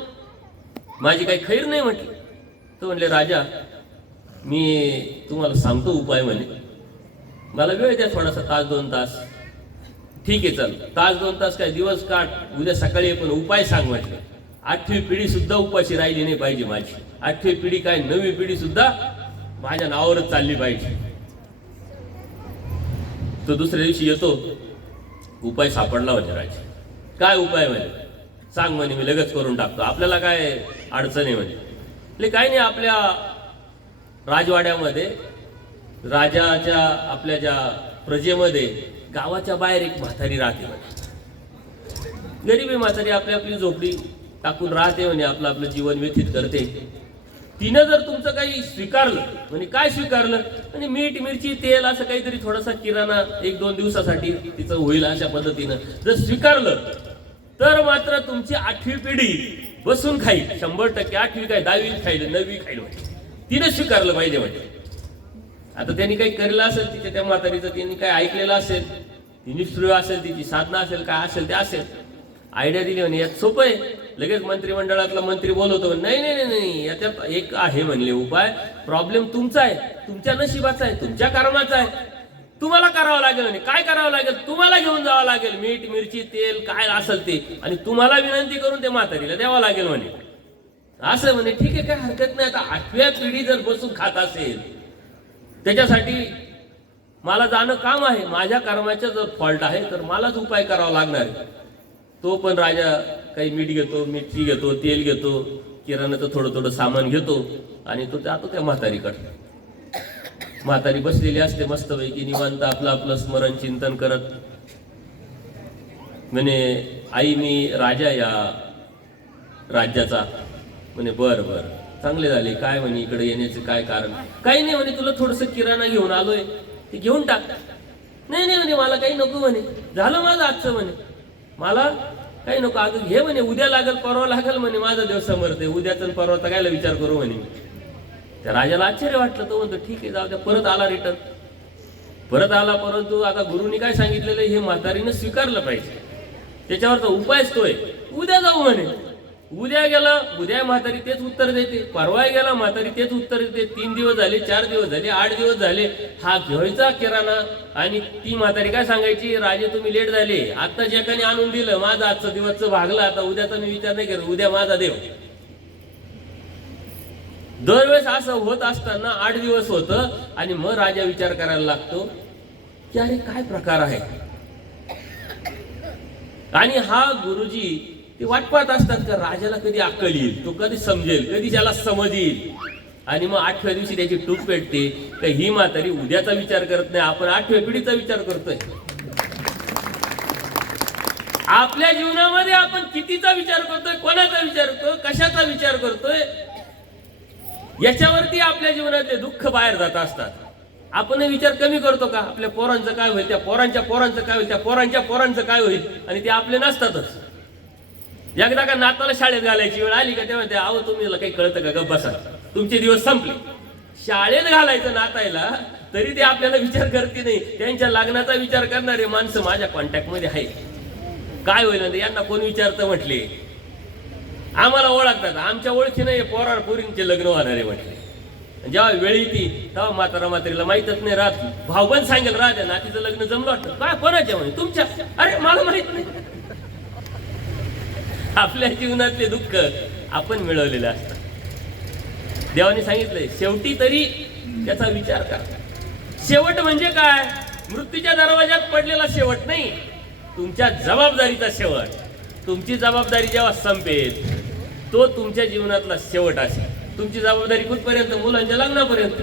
माझी काही खैर नाही म्हटली. तो म्हणले, राजा मी तुम्हाला सांगतो उपाय, म्हणे मला वेळ द्या थोडासा, 1-2 तास. ठीक आहे चल, 1-2 तास काय, दिवस काढ, उद्या सकाळी पण उपाय सांग म्हटलं. 8वी पिढी सुद्धा उपाशी राहिली नाही पाहिजे माझी, 8वी पिढी काय 9वी पिढी सुद्धा माझ्या नावावरच चालली पाहिजे. तो दुसऱ्या दिवशी येतो, उपाय सापडला म्हणजे राजा. काय उपाय म्हणे, सांग म्हणे, मी लगेच करून टाकतो, आपल्याला काय अडचण आहे म्हणे. काय नाही, आपल्या राजवाड्यामध्ये राजाच्या आपल्या ज्या प्रजेमध्ये गावाच्या बाहेर एक म्हातारी राहते म्हणे, गरीबी म्हातारी आपली आपली झोपडी टाकून राहते म्हणे, आपलं जीवन व्यतीत करते. तिनं जर तुमचं काही स्वीकारलं, म्हणजे काय स्वीकारलं, म्हणजे मीठ मिरची तेल असं काहीतरी थोडासा किराणा 1-2 दिवसासाठी तिचं होईल अशा पद्धतीनं जर स्वीकारलं, तर मात्र तुमची 8वी पिढी बसून खाईल 100%. 8वी काय 10वी खाईल, 9वी खाईल म्हणजे तिनं स्वीकारलं पाहिजे म्हणजे. आता त्यांनी काही केलेलं असेल तिच्या त्या म्हातारीचं, त्यांनी काय ऐकलेलं असेल, ती निष्ठुर असेल, तिची साधना असेल, काय असेल ते असेल, आयडिया दिली म्हणे, यात सोपं आहे. लगेच मंत्रिमंडळातला मंत्री बोलवतो, नाही, याच्यात एक आहे म्हणले उपाय, प्रॉब्लेम तुमचा आहे, तुमच्या नशिबाचा आहे, तुमच्या कर्माचा आहे, तुम्हाला करावं लागेल म्हणे. काय करावं लागेल, तुम्हाला घेऊन जावं लागेल मीठ मिरची तेल काय असेल ते, आणि तुम्हाला विनंती करून ते म्हातारीला द्यावं लागेल म्हणे. असं म्हणे, ठीक आहे काय हरकत नाही. आता 8व्या पिढी जर बसून खात असेल, त्याच्यासाठी मला जाणं काम आहे, माझ्या कर्माचा जर फॉल्ट आहे तर मलाच उपाय करावा लागणार आहे. तो पण राजा काही मीठ घेतो, मिरची घेतो, तेल घेतो, किराणाचं थोडं सामान घेतो, आणि तो जातो त्या म्हातारीकडे. म्हातारी बसलेली असते मस्तपैकी निवांत आपलं स्मरण चिंतन करत. म्हणे, आई मी राजा या राज्याचा. म्हणे, बरं चांगले झाले, काय म्हणे इकडे येण्याचे काय कारण. काही नाही म्हणे, तुला थोडंसं किराणा घेऊन आलोय, ते घेऊन टाक. नाही म्हणे, मला काही नको म्हणे, झालं माझं आजचं म्हणे, मला काही नको, अगं घे म्हणे, उद्या लागल परवा लागल म्हणे, माझा देव समर्थ आहे, उद्याचा परवा कायला विचार करू म्हणे. त्या राजाला आश्चर्य वाटलं. तो म्हणतो ठीक आहे जाऊ द्या. परत आला रिटर्न, परंतु आता गुरुनी काय सांगितलेलं हे म्हातारीनं स्वीकारलं पाहिजे, त्याच्यावरचा उपायच तोय, उद्या जाऊ म्हणे. उद्या गेला, उद्या म्हातारी तेच उत्तर देते, परवा गेला म्हातारी तेच उत्तर देते. 3 दिवस झाले, 4 दिवस झाले, 8 दिवस झाले, हा घ्यायचा किराणा, आणि ती म्हातारी काय सांगायची, राजे तुम्ही लेट झाले, आता ज्याकाने आणून दिलं, माझा आजचा दिवसचं भागला, आता उद्याचा मी विचार नाही करत, उद्या माझा देव. दरवेळेस असं होत असताना 8 दिवस होतं, आणि मग राजा विचार करायला लागतो की अरे काय प्रकार आहे. आणि हा गुरुजी ते वाट पाहत असतात का राजाला कधी अक्कल येईल, तो कधी समजेल, कधी त्याला समज येईल. आणि मग 8व्या दिवशी त्याची टूप पेटते का ही म्हातारी उद्याचा विचार करत नाही, आपण 8व्या पिढीचा विचार करतोय. आपल्या जीवनामध्ये आपण कितीचा विचार करतोय, कोणाचा विचार करतोय, कशाचा विचार करतोय, याच्यावरती आपल्या जीवनातले दुःख बाहेर जात असतात. आपण विचार कमी करतो का, आपल्या पोरांचं काय होईल, त्या पोरांच्या पोरांचं काय होईल, त्या पोरांच्या पोरांचं काय होईल, आणि ते आपले नसतातच. एकदा का नाताला शाळेत घालायची वेळ आली का तेव्हा ते आहो तुम्ही काही कळतं का, गप्प बसा, तुमचे दिवस संपले. शाळेत घालायचं नातायला तरी ते आपल्याला विचार करते नाही. त्यांच्या लग्नाचा विचार करणारे माणसं माझ्या कॉन्टॅक्ट मध्ये आहे. काय होईल ना यांना कोण विचारतं म्हटले, आम्हाला ओळखतात, आमच्या ओळखीने पोरार पोरींचे लग्न होणारे म्हटले. जेव्हा वेळ येते तेव्हा म्हातारीला माहीतच नाही राहत. भाऊ पण सांगेल राहत्या नातीचं लग्न जमलं वाटतं, काय कोणाच्या म्हणे, तुमच्या. अरे मला माहित नाही. आपल्या जीवनातले दुःख आपण मिळवलेले असतात. देवाने सांगितलंय शेवटी तरी त्याचा विचार करा. शेवट म्हणजे काय, मृत्यूच्या दरवाजात पडलेला शेवट नाही, तुमच्या जबाबदारीचा शेवट. तुमची जबाबदारी जेव्हा संपेल तो तुमच्या जीवनातला शेवट असेल. तुमची जबाबदारी कुठपर्यंत? मुलांच्या लग्नापर्यंत.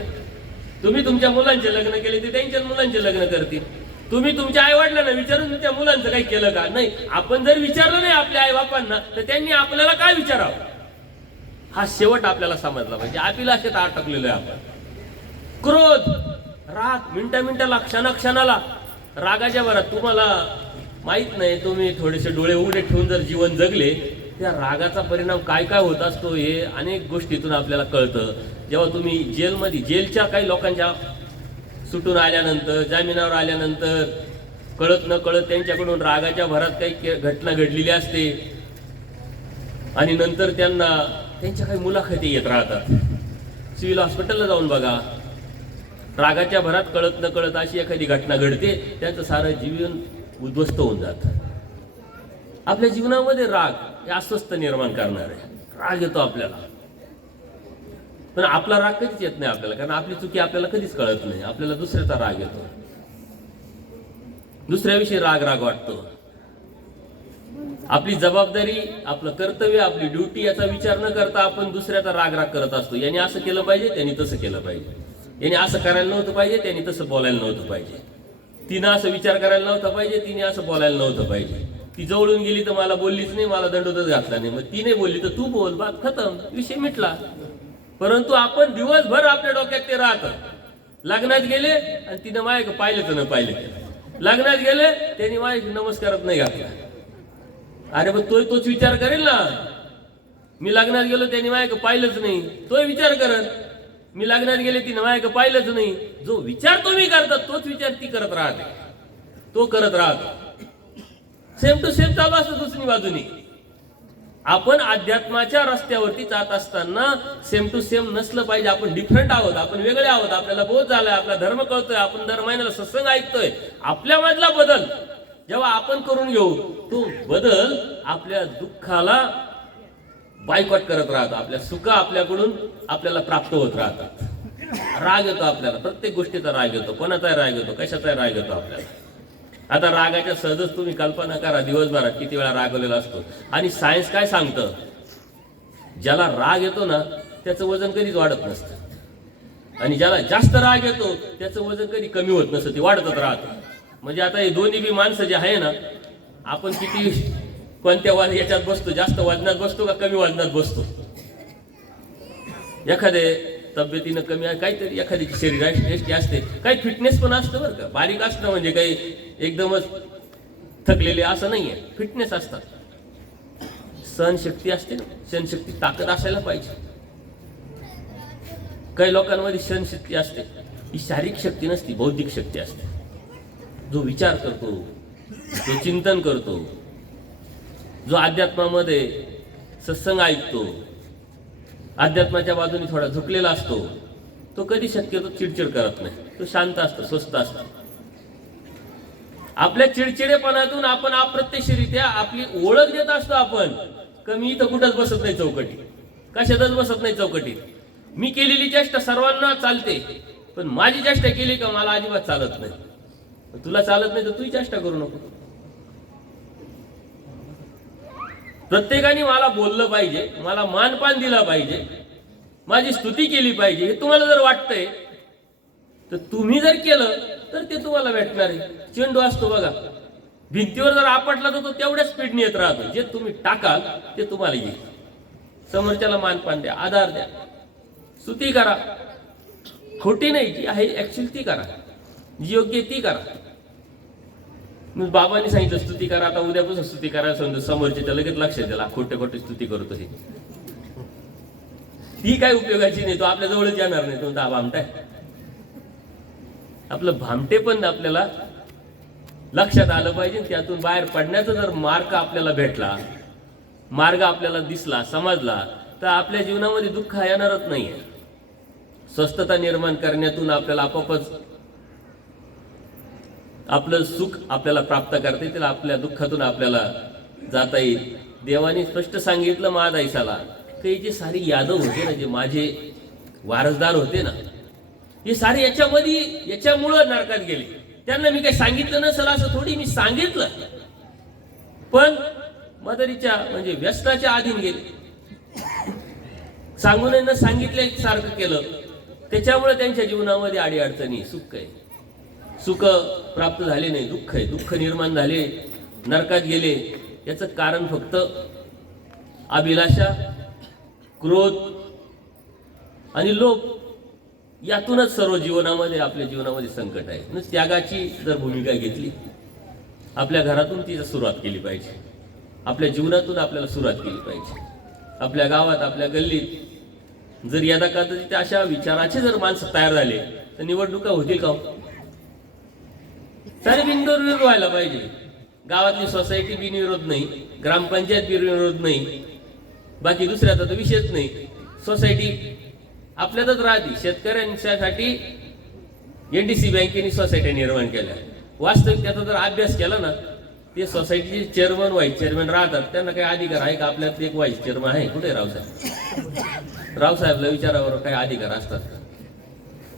तुम्ही तुमच्या मुलांचे लग्न केले ते त्यांच्या मुलांचे लग्न करतील. तुम्ही तुमच्या आई वडिलांना विचारून तुमच्या मुलांचं काही केलं का? नाही. आपण जर विचारलं नाही आपल्या आई बापांना तर त्यांनी आपल्याला काय विचारावं? हा शेवट आपल्याला समजला पाहिजे. अभिलाषेत अटकलेलो आहे आपण. क्रोध, राग, मिनिटाला, क्षणाला रागाच्या भरात तुम्हाला माहित नाही, तुम्ही थोडेसे डोळे उघडे ठेवून जर जीवन जगले, त्या रागाचा परिणाम काय काय होत असतो हे अनेक गोष्टीतून आपल्याला कळतं. जेव्हा तुम्ही जेलच्या काही लोकांच्या सुटून आल्यानंतर, जामिनावर आल्यानंतर कळत न कळत त्यांच्याकडून रागाच्या भरात काही घटना घडलेली असते आणि नंतर त्यांच्या काही मुलाखती येत राहतात. सिव्हिल हॉस्पिटलला जाऊन बघा, रागाच्या भरात कळत न कळत अशी एखादी घटना घडते, त्यांचं सारं जीवन उद्ध्वस्त होऊन जातं. आपल्या जीवनामध्ये राग हे अस्वस्थ निर्माण करणार आहे. राग येतो आपल्याला, पण आपला राग कधीच येत नाही आपल्याला, कारण आपली चुकी आपल्याला कधीच कळत नाही. आपल्याला दुसऱ्याचा राग येतो, दुसऱ्याविषयी राग वाटतो. आपली जबाबदारी, आपलं कर्तव्य, आपली ड्युटी याचा विचार न करता आपण दुसऱ्याचा राग करत असतो. याने असं केलं पाहिजे, त्यांनी तसं केलं पाहिजे, याने असं करायला नव्हतं पाहिजे, त्यांनी तसं बोलायला नव्हतं पाहिजे, तिनं असं विचार करायला नव्हता पाहिजे, तिने असं बोलायला नव्हतं पाहिजे, ती जवळून गेली तर मला बोललीच नाही, मला दंडोदच घातला नाही, मग ती नाही बोलली तर तू बोल, बात खतम, विषय मिटला. परंतु आपण दिवसभर आपल्या डोक्यात ते राहतं. लग्नात गेले आणि तिनं माझ्या पाहिलं तर न पाहिलं, लग्नात गेले त्यांनी माझ्या नमस्कारच नाही घातला. अरे मग तोच विचार करेल ना. मी लग्नात गेलो त्यांनी माझ्या पाहिलंच नाही, तोही विचार करत. मी लग्नात गेले तिने माझ्या पाहिलंच नाही. जो विचार तुम्ही करता तोच विचार ती करत राहते, तो करत राहतो. सेम टू सेम चालू असतं दुसरी बाजूनी. आपण अध्यात्माच्या रस्त्यावरती जात असताना सेम टू सेम नसलं पाहिजे. आपण डिफरंट आहोत, आपण वेगळे आहोत, आपल्याला बोध झालाय, आपला धर्म कळतोय, आपण दर महिन्याला सत्संग ऐकतोय. आपल्यामधला बदल जेव्हा आपण करून घेऊ, तो बदल आपल्या दुःखाला बायकॉट करत राहतो, आपल्या सुख आपल्याला प्राप्त होत राहतात. राग येतो आपल्याला, प्रत्येक गोष्टीचा राग येतो. कोणाचा राग येतो, कशाचा राग येतो आपल्याला. आता रागाच्या सहजच तुम्ही कल्पना करा, दिवसभरात किती वेळा रागवलेला असतो. आणि सायन्स काय सांगतं, ज्याला राग येतो ना त्याचं वजन कधीच वाढत नसतं, आणि ज्याला जास्त राग येतो त्याचं वजन कधी कमी होत नसतं, ते वाढतच राहतं. म्हणजे आता हे दोन्ही बी माणसं जे आहे ना, आपण किती कोणत्या याच्यात बसतो, जास्त वजनात बसतो का कमी वजनात बसतो. एखादे तब्येतीनं कमी आहे, काहीतरी एखाद्याची शरीराची असते, काही फिटनेस पण असतं बरं का. बारीक असतं म्हणजे काही एकदमच थकलेले असं नाहीये, फिटनेस असतात, सहनशक्ती असते ना, सहनशक्ती ताकद असायला पाहिजे. काही लोकांमध्ये सहनशक्ती असते, ही शारीरिक शक्ती नसती, बौद्धिक शक्ती असते. जो विचार करतो, जो चिंतन करतो, जो अध्यात्मामध्ये सत्संग ऐकतो, अध्यात्माच्या बाजूने थोडा झुकलेला असतो, तो कधी शक्यतो चिडचिड करत नाही, तो शांत असतो, स्वस्थ असतो. आपल्या चिडचिडेपणातून आपण अप्रत्यक्षरित्या आपली ओळख देत असतो. आपण कमी तर कुठंच बसत नाही चौकटी, कशातच बसत नाही चौकटीत. मी केलेली चेष्टा सर्वांना चालते, पण माझी चेष्टा केली का मला अजिबात चालत नाही. तुला चालत नाही तर तू चेष्टा करू नको. प्रत्येकाने मला बोललं पाहिजे, मला मानपान दिला पाहिजे, माझी स्तुती केली पाहिजे, हे तुम्हाला जर वाटतंय तर तुम्ही जर केलं तर ते तुम्हाला भेटणार आहे. चेंडू असतो बघा, भिंतीवर जर आपटला तर तो तेवढ्या स्पीडने येत राहतो. जे तुम्ही टाकाल ते तुम्हाला येईल. समोरच्याला मानपान द्या, आधार द्या, स्तुती करा, खोटी नाही, जी आहे ऍक्च्युअली ती करा, जी योग्य ती करा. बाबांनी सांगितलं स्तुती करा, आता उद्यापासून स्तुती करायला सांगतो. समोरच्या लगेच लक्षात द्याला, खोटे स्तुती करतो हे, ती काय उपयोगाची नाही, तो आपल्या जवळच येणार नाही, तो भामटा. आपलं भामटे पण आपल्याला लक्षात आलं पाहिजे. त्यातून बाहेर पडण्याचा जर मार्ग आपल्याला भेटला, मार्ग आपल्याला दिसला, समजला, तर आपल्या जीवनामध्ये दुःख येणारच नाहीये. स्वस्थता निर्माण करण्यातून आपल्याला आपोआपच आपलं सुख आपल्याला प्राप्त करता येईल, आपल्या दुःखातून आपल्याला जाता येईल. देवाने स्पष्ट सांगितलं महादाईसाला की जे सारी यादव होते ना, जे माझे वारसदार होते ना, हे सारे याच्यामुळं नरकात गेले. त्यांना मी काही सांगितलं नसेल असं थोडी, मी सांगितलं, पण मदरीच्या म्हणजे व्यसनाच्या अधीन गेले. सांगून न सांगितले सारखं केलं, त्याच्यामुळे त्यांच्या जीवनामध्ये अडीअडचणी, सुख आहे, सुख प्राप्त झाले नाही, दुःख आहे, दुःख निर्माण झाले, नरकात गेले. याचं कारण फक्त अभिलाषा, क्रोध आणि लोभ, यातूनच सर्व जीवनामध्ये, आपल्या जीवनामध्ये संकट आहे. म्हणून त्यागाची जर भूमिका घेतली, आपल्या घरातून तिची सुरुवात केली पाहिजे, आपल्या जीवनातून आपल्याला सुरुवात केली पाहिजे. आपल्या गावात, आपल्या गल्लीत जर यदा कदाचित अशा विचाराचे जर माणसं तयार झाले तर निवडणुका होतील का? सारे बिनविरोध व्हायला पाहिजे. गावातली सोसायटी बिनविरोध नाही, ग्रामपंचायत बिनविरोध नाही, बाकी दुसऱ्याचा तर विषयच नाही. सोसायटी आपल्यातच राहते. शेतकऱ्यांसाठी NDC बँकेने सोसायटी निर्माण केल्या. वास्तविक त्याचा जर अभ्यास केला ना, ते सोसायटीचे चेअरमन, व्हाईस चेअरमन राहतात, त्यांना काही अधिकार आहे का? आपल्यात एक व्हाईस चेअरमन आहे, कुठे रावसाहेब? रावसाहेबला विचारावर काही अधिकार असतात?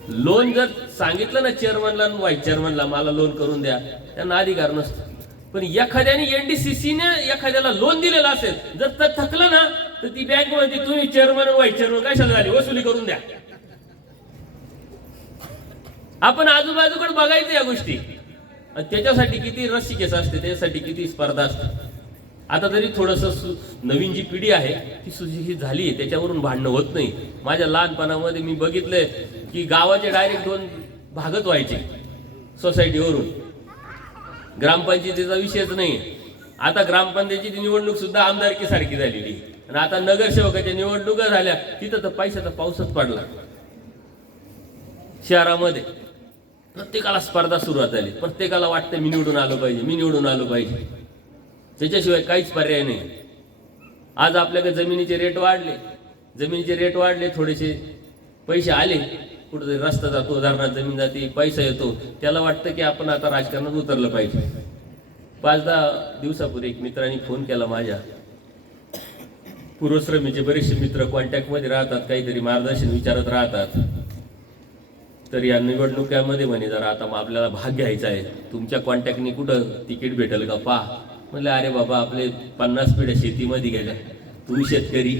लोन जर सांगितलं ना चेअरमनला आणि व्हाईस चेअरमनला, मला लोन करून द्या, त्यांना अधिकार नसतो. पण एखाद्याने NDCCने एखाद्याला लोन दिलेलं असेल, जर तर थकलं ना, तर ती बँक म्हणते तुम्ही चेअरमन आणि व्हाईस चेअरमन कशाला झाली, वसुली करून द्या. आपण आजूबाजूकडे बघायचं या गोष्टी. आणि त्याच्यासाठी किती रस्सीकेस असते, त्याच्यासाठी किती स्पर्धा असते. आता तरी थोडंसं नवीन जी पिढी आहे ती सुशिक्षित झाली आहे, त्याच्यावरून भांडणं होत नाही. माझ्या लहानपणामध्ये मी बघितलंय की गावाचे डायरेक्ट 2 भागच व्हायचे सोसायटीवरून. ग्रामपंचायतीचा विषयच नाही. आता ग्रामपंचायतीची निवडणूक सुद्धा आमदारकी सारखी झालेली. आणि आता नगरसेवकाच्या निवडणुका झाल्या, तिथं तर पैशाचा पाऊसच पडला. शहरामध्ये प्रत्येकाला स्पर्धा सुरुवात झाली. प्रत्येकाला वाटतं मी निवडून आलो पाहिजे, मी निवडून आलो पाहिजे. त्याच्याशिवाय काहीच पर्याय नाही. आज आपल्याकडे जमिनीचे रेट वाढले, जमिनीचे रेट वाढले, थोडेसे पैसे आले, कुठेतरी रस्ता जातो, उदाहरणार्थ जमीन जाते, पैसा येतो, त्याला वाटतं की आपण आता राजकारणात उतरलं पाहिजे. 5-10 दिवसापूर्वी एक मित्राने फोन केला. माझ्या पूर्वश्रमीचे बरेचसे मित्र कॉन्टॅक्टमध्ये राहतात, काहीतरी मार्गदर्शन विचारत राहतात. तर या निवडणुकामध्ये म्हणे जरा आता आपल्याला भाग घ्यायचा आहे, तुमच्या कॉन्टॅक्टनी कुठं तिकीट भेटेल का पहा. म्हणलं अरे बाबा, आपले 50 पिढ्या शेतीमध्ये गेल्या, तुम्ही शेतकरी,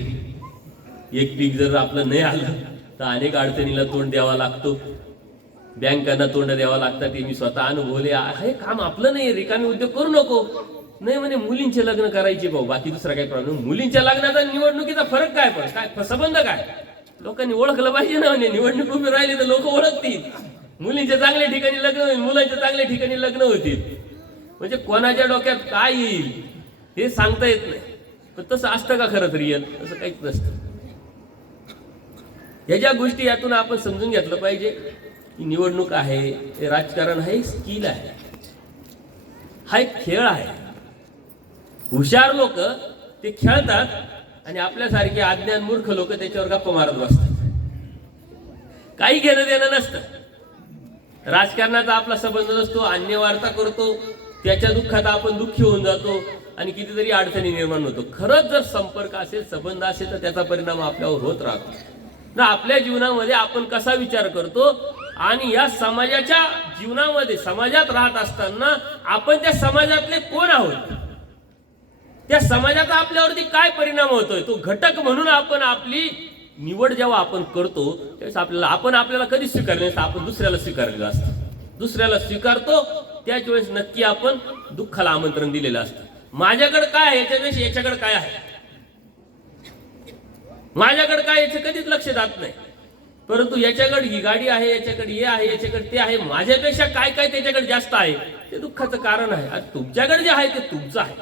एक पीक जर आपलं नाही आलं तर अनेक अडचणीला तोंड द्यावा लागतो, बँकांना तोंड द्यावा लागतात. ते मी स्वतः अनुभवले. हे काम आपलं नाही, रिकामी उद्योग करू नको. नाही म्हणे मुलींचे लग्न करायचे भाऊ, बाकी दुसरा काही प्रॉब्लेम. मुलींच्या लग्नाचा निवडणुकीचा फरक काय? पण काय संबंध काय? लोकांनी ओळखलं पाहिजे ना. म्हणजे निवडणूक उभी राहिली तर लोक ओळखतील. मुलींच्या चांगल्या ठिकाणी लग्न होईल, मुलांच्या चांगल्या ठिकाणी लग्न होतील. म्हणजे कोणाच्या डोक्यात काय येईल हे सांगता येत नाही. पण तसं असतं का खरं तर रिअल? तसं काहीच नसतं. ह्या ज्या गोष्टी यातून आपण समजून घेतलं पाहिजे की निवडणूक आहे, हे राजकारण आहे, एक स्किल आहे, हा एक खेळ आहे. हुशार लोक ते खेळतात आणि आपल्यासारखे अज्ञान मूर्ख लोक त्याच्यावर गप्पा मारत बसतात. काही घेणं देणं नसतं. राजकारणाचा आपला संबंध नसतो, अन्य वार्ता करतो, त्याच्या दुःखात आपण दुःखी होऊन जातो आणि कितीतरी अडचणी निर्माण होतो. खरंच जर संपर्क असेल, संबंध असेल तर त्याचा परिणाम आपल्यावर होत राहतो. ना आपल्या जीवनामध्ये आपण कसा विचार करतो आणि या समाजाच्या जीवनामध्ये, समाजात राहत असताना आपण त्या समाजातले कोण आहोत, त्या समाजाचा आपल्यावरती काय परिणाम होतोय, तो घटक म्हणून आपण आपली निवड जेव्हा आपण करतो त्यावेळेस आपल्याला कधी स्वीकारले नसतं, आपण दुसऱ्याला स्वीकारलेलं असतं. दुसऱ्याला स्वीकारतो त्याच वेळेस नक्की आपण दुःखाला आमंत्रण दिलेलं असतं. माझ्याकडे काय आहे याच्यापेक्षा याच्याकडे काय आहे, माझ्याकडे काय याचं कधीच लक्ष जात नाही. परंतु याच्याकडे ही गाडी आहे, याच्याकडे हे आहे, याच्याकडे ते आहे, माझ्यापेक्षा काय काय त्याच्याकडे जास्त आहे, ते दुःखाचं कारण आहे. आणि तुमच्याकडे जे आहे ते तुमचं आहे,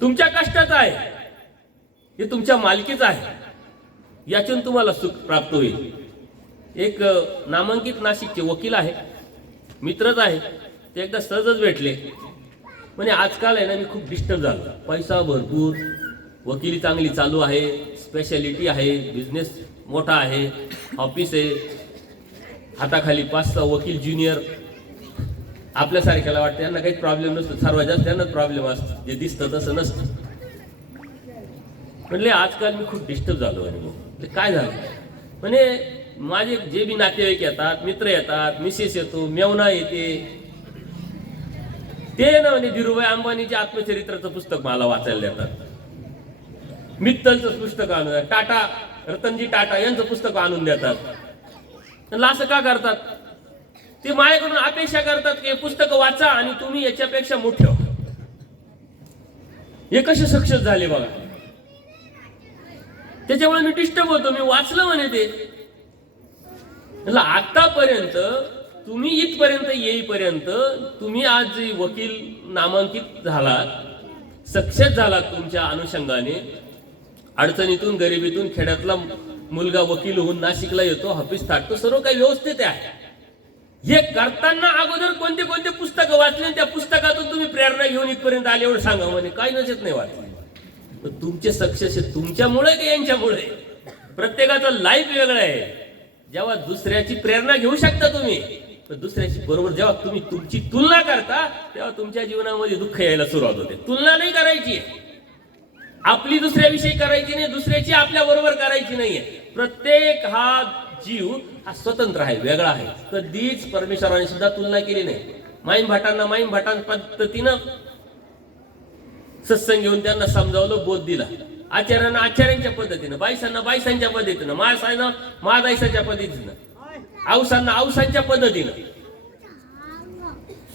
तुमच्या कष्टाचं आहे, हे तुमच्या मालकीचं आहे. यातून तुम्हाला सुख प्राप्त होईल. एक नामांकित नाशिकचे वकील आहे, मित्रच आहे, ते एकदा सहजच भेटले. म्हणजे आजकाल आहे ना, मी खूप डिस्टर्ब झालो. पैसा भरपूर, वकिली चांगली चालू आहे, स्पेशालिटी आहे, बिझनेस मोठा आहे, ऑफिस आहे, हाताखाली 5-6 वकील ज्युनियर. आपल्यासारख्याला वाटतं यांना काही प्रॉब्लेम नसतो, सर्वात जास्त त्यांनाच प्रॉब्लेम असतो, जे दिसतं तसं नसतं. म्हणले आजकाल मी खूप डिस्टर्ब झालो. आणि काय झालं? म्हणजे माझे जे बी नातेवाईक येतात, मित्र येतात, मिसेस येतो, मेवना येते, ते ना म्हणजे धीरूभाई अंबानीचे आत्मचरित्राचं पुस्तक मला वाचायला देतात. मित्तलचं पुस्तक आणून देतात, टाटा रतनजी टाटा यांचं पुस्तक आणून देतात. त्यांना असं का करतात? ते माझ्याकडून अपेक्षा करतात की हे पुस्तक वाचा आणि तुम्ही याच्यापेक्षा मोठे व्हा. हे कसे सक्सेस झाले बघा. त्याच्यामुळे मी डिस्टर्ब होतो. मी वाचलं म्हणे ते. आतापर्यंत तुम्ही इथपर्यंत येईपर्यंत तुम्ही आज जे वकील नामांकित झालात, सक्सेस झालात तुमच्या अनुषंगाने, अडचणीतून गरिबीतून खेड्यातला मुलगा वकील होऊन नाशिकला येतो, ऑफिस थाटतो, सर्व काही व्यवस्थित आहे. हे करताना अगोदर कोणते कोणते पुस्तकं वाचले, त्या पुस्तकातून तुम्ही प्रेरणा घेऊन इथपर्यंत आले एवढं सांगा. म्हणे काही नसत नाही वाचले. तुमचे सक्सेस आहे तुमच्यामुळे की यांच्यामुळे? प्रत्येकाचं लाईफ वेगळं आहे. जेव्हा दुसऱ्याची प्रेरणा घेऊ शकता तुम्ही, दुसऱ्याची बरोबर जेव्हा तुम्ही तुमची तुलना करता तेव्हा तुमच्या जीवनामध्ये दुःख यायला सुरुवात होते. तुलना नाही करायची, आपली दुसऱ्याविषयी करायची नाही, दुसऱ्याची आपल्या बरोबर करायची नाहीये. प्रत्येक हा जीव हा स्वतंत्र आहे, वेगळा आहे. कधीच परमेश्वराने सुद्धा तुलना केली नाही. माईम भटांना माईम भटां पद्धतीनं सत्संग घेऊन त्यांना समजावलं, बोध दिला. आचार्यांना आचार्यांच्या पद्धतीनं, बाईसांना बाईसांच्या पद्धतीनं, मासांना महादाईसाच्या पद्धतीनं, औसांना औसांच्या पद्धतीनं.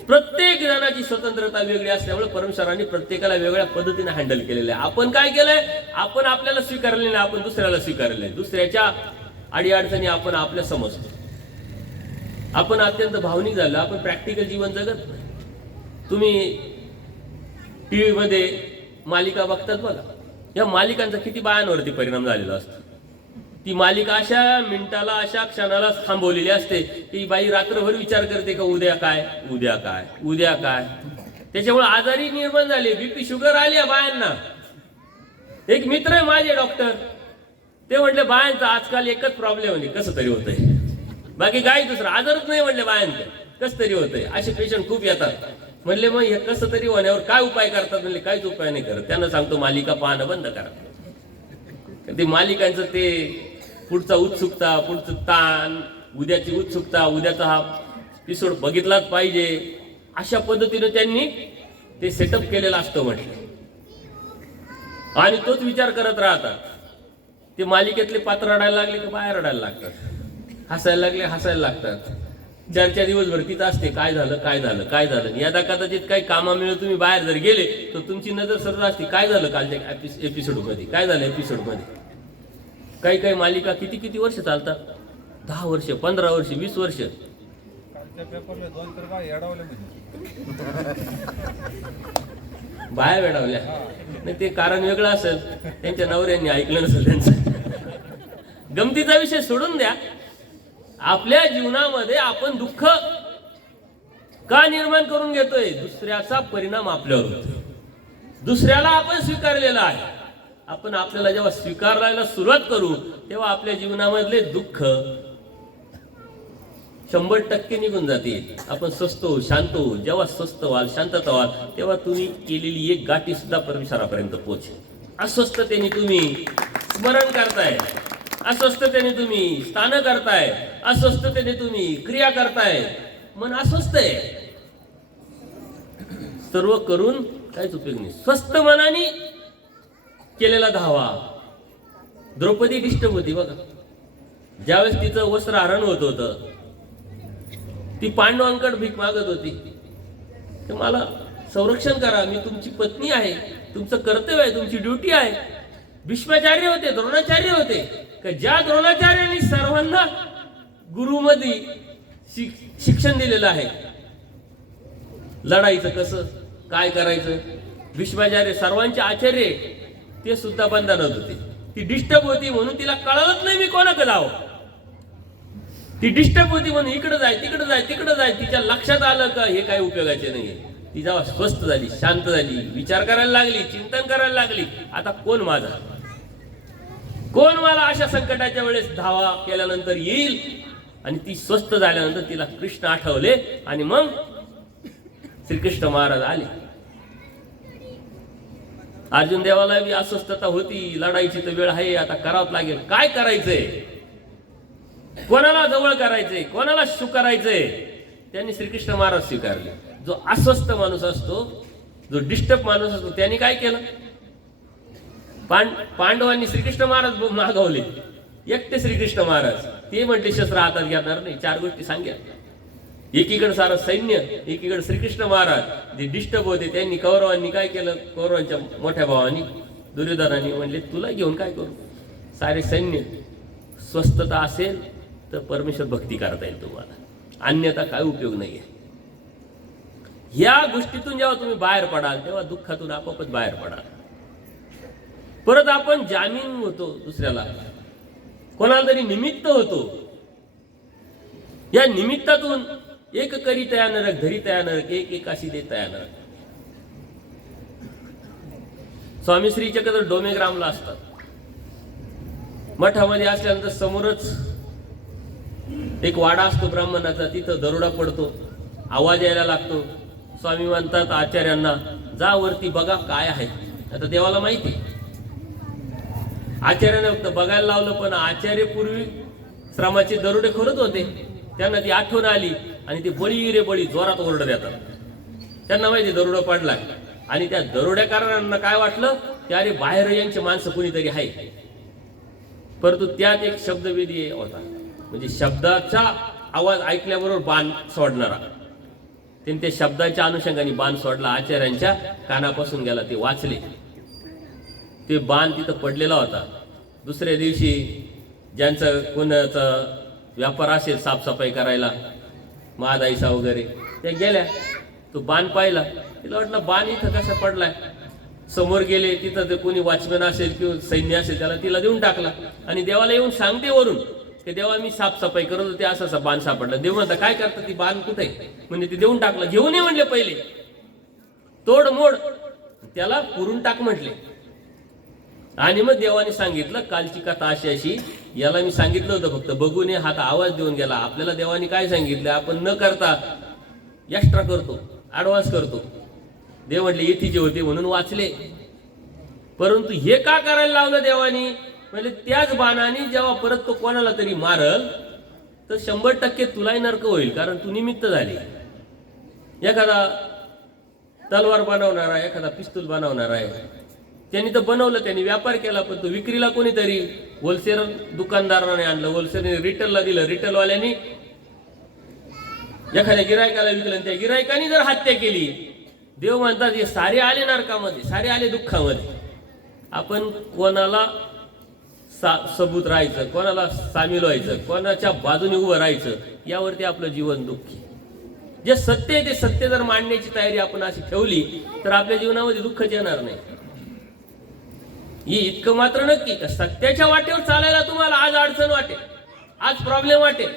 प्रत्येक जणाची स्वतंत्रता वेगळी असल्यामुळे परमेश्वरांनी प्रत्येकाला वेगळ्या पद्धतीने हँडल केलेलं आहे. आपण काय केलंय? आपण आपल्याला स्वीकारलेलं आहे, आपण दुसऱ्याला स्वीकारलेलं आहे. दुसऱ्याच्या अडीअडचणी आपण आपल्या समजतो. आपण अत्यंत भावनिक झालो, आपण प्रॅक्टिकल जीवन जगत नाही. तुम्ही टीव्ही मध्ये मालिका बघतात बघा, या मालिकांचा किती बायांवरती परिणाम झालेला असतो. ती मालिका अशा मिनिटाला अशा क्षणाला थांबवलेली असते की बाई रात्रभर विचार करते का उद्या काय उद्या काय उद्या काय. त्याच्यामुळे आजारी निर्माण झाले, बीपी शुगर आली या बायांना. एक मित्र आहे माझे डॉक्टर, ते म्हटले बायांचा आजकाल एकच प्रॉब्लेम आहे, कसं तरी होतंय, बाकी काही दुसरं आजारच नाही म्हटले बायांचं, कसं तरी होतंय. असे पेशंट खूप येतात. म्हणले मग हे कसं तरी होण्यावर काय उपाय करतात? म्हणले काहीच उपाय नाही करत. त्यांना सांगतो मालिका पाहणं बंद करा. ते मालिकांचं ते पुढचा उत्सुकता, पुढचं ताण, उद्याची उत्सुकता, उद्याचा हा एपिसोड बघितलाच पाहिजे, अशा पद्धतीने त्यांनी ते सेटअप केलेलं असतं म्हटलं. आणि तोच विचार करत राहतात. ते मालिकेतले पात्र रडायला लागले की बाहेर रडायला लागतात, हसायला लागले हसायला लागतात. 4 दिवसभर तिथं असते, काय झालं काय झालं काय झालं. यदा कदाचित काही कामामुळे तुम्ही बाहेर जर गेले तर तुमची नजर सरळ असते, काय झालं कालच्या एपिसोड मध्ये, काय झालं एपिसोड मध्ये. काही काही मालिका किती किती वर्ष चालतात, 10 वर्ष 15 वर्ष 20 वर्ष. बाया वेडावल्या नाही, ते कारण वेगळं असेल, त्यांच्या नवऱ्यांनी ऐकलं नसेल त्यांचं. गमतीचा विषय सोडून द्या. आपल्या जीवनामध्ये आपण दुःख का निर्माण करून घेतोय? दुसऱ्याचा परिणाम आपल्यावर होतो. दुसऱ्याला आपण स्वीकारलेला आहे. आपण आपल्याला जेव्हा स्वीकारायला सुरुवात करू तेव्हा आपल्या जीवनामधले दुःख 100% निघून जाते. आपण स्वस्थ होऊ, शांत होऊ. जेव्हा स्वस्थ व्हाल, शांतता व्हाल, तेव्हा तुम्ही केलेली एक गाठी सुद्धा परमेश्वरापर्यंत पोहोचेल. अस्वस्थतेने तुम्ही स्मरण करताय, अस्वस्थतेने तुम्ही स्थान करताय, अस्वस्थतेने तुम्ही क्रिया करताय, मन अस्वस्थ आहे. सर्व करून काहीच उपयोग नाही. स्वस्थ मनाने केलेला धावा. द्रौपदी डिस्टर्ब होती बघा, ज्यावेळेस तिचं वस्त्र हरण होत होतं, ती पांडवांकडे भीक मागत होती की मला संरक्षण करा, मी तुमची पत्नी आहे, तुमचं कर्तव्य आहे, तुमची ड्युटी आहे. भीष्माचार्य होते, द्रोणाचार्य होते, की ज्या द्रोणाचार्यांनी सर्वांना गुरुमध्ये शिक्षण दिलेलं आहे, लढायचं कसं काय करायचं. भीष्माचार्य सर्वांचे आचार्य, ते सुद्धा बंधनात होते. ती डिस्टर्ब होती म्हणून तिला कळलंच नाही मी कोणाकडे जावं. ती डिस्टर्ब होती म्हणून इकडे जाय तिकडे जाय तिकडे जाय. तिच्या लक्षात आलं का हे काही उपयोगाचे नाहीये. ती जेव्हा स्वस्थ झाली, शांत झाली, विचार करायला लागली, चिंतन करायला लागली, आता कोण माझा, कोण मला अशा संकटाच्या वेळेस धावा केल्यानंतर येईल. आणि ती स्वस्थ झाल्यानंतर तिला कृष्ण आठवले आणि मग श्रीकृष्ण महाराज आले. अर्जुन देवाला बी अस्वस्थता होती, लढायची तर वेळ आहे, आता करावं लागेल. काय करायचंय, कोणाला जवळ करायचंय, कोणाला स्वीकारायचंय. त्यांनी श्रीकृष्ण महाराज स्वीकारले. जो अस्वस्थ माणूस असतो, जो डिस्टर्ब माणूस असतो, त्यांनी काय केलं, पांडवांनी श्रीकृष्ण महाराज मागवले, एकटे श्रीकृष्ण महाराज. ते म्हटले शस्त्र हातात घेणार नाही. 4 गोष्टी सांग्या. एकीकडे सारं सैन्य, एकीकडे श्रीकृष्ण महाराज जे डिस्टर्ब होते. त्यांनी कौरवांनी काय केलं, कौरवांच्या मोठ्या भावानी दुर्योधनाने म्हणले तुला घेऊन काय करू, सारे सैन्य. स्वस्थता असेल तर परमेश्वर भक्ती करता येईल तुम्हाला, अन्यथा काय उपयोग नाही आहे. या गोष्टीतून जेव्हा तुम्ही बाहेर पडाल तेव्हा दुःखातून आपोआपच बाहेर पडाल. परत आपण जामीन होतो दुसऱ्याला, कोणाला तरी निमित्त होतो. या निमित्तातून एक करी तया नरक, धरी तया नरक, एक एकाशी दे तया नरक. स्वामी श्री चक्र डोमेग्रामला असतात. मठामध्ये असल्यानंतर समोरच एक वाडा असतो ब्राह्मणाचा, तिथं दरोडा पडतो, आवाज यायला लागतो. स्वामी म्हणतात आचार्यांना, जा वरती बघा काय आहे. आता देवाला माहिती, आचार्याने फक्त बघायला लावलं. पण आचार्य पूर्वी श्रमाचे दरोडे खोरत होते. त्यांना ती आठवण आली आणि ते बळी रे बळी जोरात ओरडत येतात. त्यांना माहिती दरोडा पडलाय. आणि त्या दरोड्याकारांना काय वाटलं की अरे बाहेर यांचे माणसं कुणीतरी आहे. परंतु त्यात एक शब्दवेदी होता, म्हणजे शब्दाचा आवाज ऐकल्याबरोबर बाण सोडणारा. त्यांनी त्या शब्दाच्या अनुषंगाने बाण सोडला, आचार्यांच्या कानापासून गेला. ते वाचले. ते बाण तिथं पडलेला होता. दुसऱ्या दिवशी ज्यांचं कोणाचा व्यापार असेल साफसफाई करायला, महादाईसा वगैरे, त्या गेल्या. तो बाण पाहिला, तिला वाटलं बाण इथं कसा पडलाय. समोर गेले, तिथं ते कोणी वॉचमॅन असेल किंवा सैन्य असेल त्याला तिला देऊन टाकला. आणि देवाला येऊन सांगते वरून की देवा मी साफसफाई करत होते, असा बाण सापडला. देव म्हणता काय करतं, ती बाण कुठे म्हणजे ते देऊन टाकलं. घेऊन ये म्हणले, पहिले तोड मोड त्याला पुरून टाक म्हटले. आणि मग देवाने सांगितलं कालची कथा अशी अशी, याला मी सांगितलं होतं फक्त बघून ये, हात आवाज देऊन गेला. आपल्याला देवाने काय सांगितलं आपण न करता एक्स्ट्रा करतो, ऍडव्हान्स करतो. देव म्हटले येथीचे होते म्हणून वाचले. परंतु हे का करायला लावलं देवानी, म्हणजे त्याच बाणाने जेव्हा परत तो कोणाला तरी मारल तर 100% तुलाही नरक होईल, कारण तू निमित्त झाली. एखादा तलवार बनवणारा, एखादा पिस्तूल बनवणारा आहे, त्यांनी तर बनवलं, त्यांनी व्यापार केला. पण तो विक्रीला कोणीतरी होलसेल दुकानदाराने आणलं, होलसेलने रिटेलला दिलं, रिटेलवाल्यांनी एखाद्या गिरायकाला विकलं, त्या गिरायकाने जर हत्या केली, देव म्हणतात हे सारे आले नरकामध्ये, सारे आले दुःखामध्ये. आपण कोणाला सबूत राहायचं, कोणाला सामील व्हायचं, कोणाच्या बाजूने उभं राहायचं, यावरती आपलं जीवन दुःखी. जे सत्य आहे ते सत्य जर मांडण्याची तयारी आपण अशी ठेवली तर आपल्या जीवनामध्ये दुःखच येणार नाही. ही इतकं मात्र नक्की का सत्याच्या वाटेवर चालायला तुम्हाला आज अडचण वाटेल, आज प्रॉब्लेम वाटेल,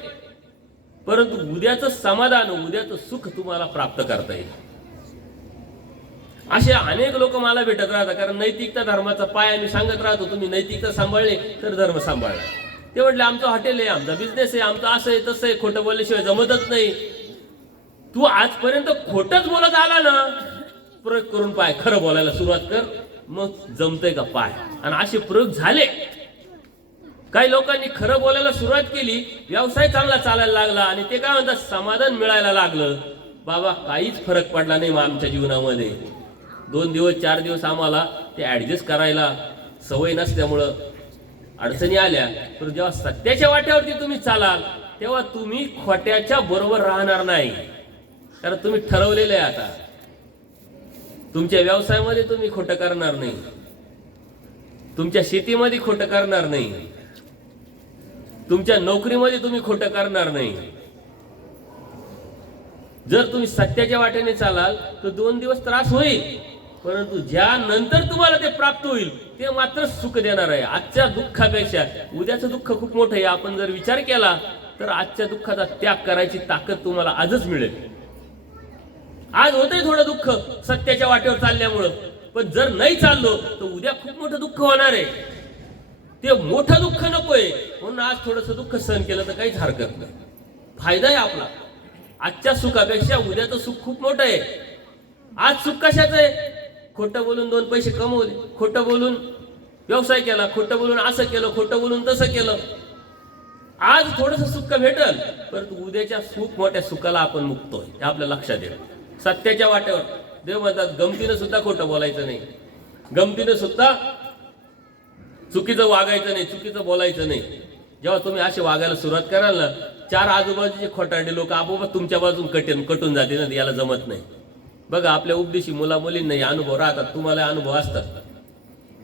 परंतु उद्याचं समाधान, उद्याचं सुख तुम्हाला प्राप्त करता येईल. असे अनेक लोक मला भेटत राहतात. कारण नैतिकता धर्माचा पाय आम्ही सांगत राहतो, तुम्ही नैतिकता सांभाळले तर धर्म सांभाळला. ते म्हटले आमचं हॉटेल आहे, आमचा बिझनेस आहे, आमचं असं आहे तसं आहे, खोटं बोलल्याशिवाय जमतच नाही. तू आजपर्यंत खोटंच बोलत आला ना, प्रयोग करून पाय, खरं बोलायला सुरुवात कर, मग जमतंय का पाय. आणि असे प्रयोग झाले. काही लोकांनी खरं बोलायला सुरुवात केली, व्यवसाय चांगला चालायला लागला, आणि ते काय म्हणतात समाधान मिळायला लागलं. बाबा काहीच फरक पडला नाही मग आमच्या जीवनामध्ये. 2 दिवस 4 दिवस आम्हाला ते ऍडजस्ट करायला सवय नसल्यामुळं अडचणी आल्या. पण जेव्हा सत्याच्या वाट्यावरती तुम्ही चालाल तेव्हा तुम्ही खोट्याच्या बरोबर राहणार नाही. कारण तुम्ही ठरवलेलं आहे आता तुमच्या व्यवसायामध्ये तुम्ही खोटं करणार नाही, तुमच्या शेतीमध्ये खोटं करणार नाही, तुमच्या नोकरीमध्ये तुम्ही खोटं करणार नाही. जर तुम्ही सत्याच्या वाटेने चालाल तर 2 दिवस त्रास होईल, परंतु ज्या नंतर तुम्हाला ते प्राप्त होईल ते मात्र सुख देणार आहे. आजच्या दुःखापेक्षा उद्याचं दुःख खूप मोठं आहे. आपण जर विचार केला तर आजच्या दुःखाचा त्याग करायची ताकद तुम्हाला आजच मिळेल. आज होतंय थोडं दुःख सत्याच्या वाटेवर चालल्यामुळं, पण जर नाही चाललो तर उद्या खूप मोठं दुःख होणार आहे. ते मोठं दुःख नकोय म्हणून आज थोडंसं दुःख सहन केलं तर काहीच हरकत नाही. फायदा आहे आपला. आजच्या सुखापेक्षा उद्याचं सुख खूप मोठं आहे. आज सुख कशाचं आहे? खोटं बोलून 2 पैसे कमवले, खोटं बोलून व्यवसाय केला, खोटं बोलून असं केलं, खोटं बोलून तसं केलं. आज थोडंसं सुख भेटल, परंतु उद्याच्या खूप मोठ्या सुखाला आपण मुक्तोय हे आपल्या लक्षात येईल. सत्याच्या वाटेवर देव म्हणतात गमतीनं सुद्धा खोटं बोलायचं नाही, गमतीनं सुद्धा चुकीचं वागायचं नाही, चुकीचं बोलायचं नाही. जेव्हा तुम्ही असे वागायला सुरुवात कराल ना, चार आजूबाजूचे खोटारडे लोक आपोआप तुमच्या बाजून कटून जाते ना, याला जमत नाही. बघा आपल्या उपदेशी मुला मुलींना अनुभव राहतात, तुम्हाला अनुभव असतात.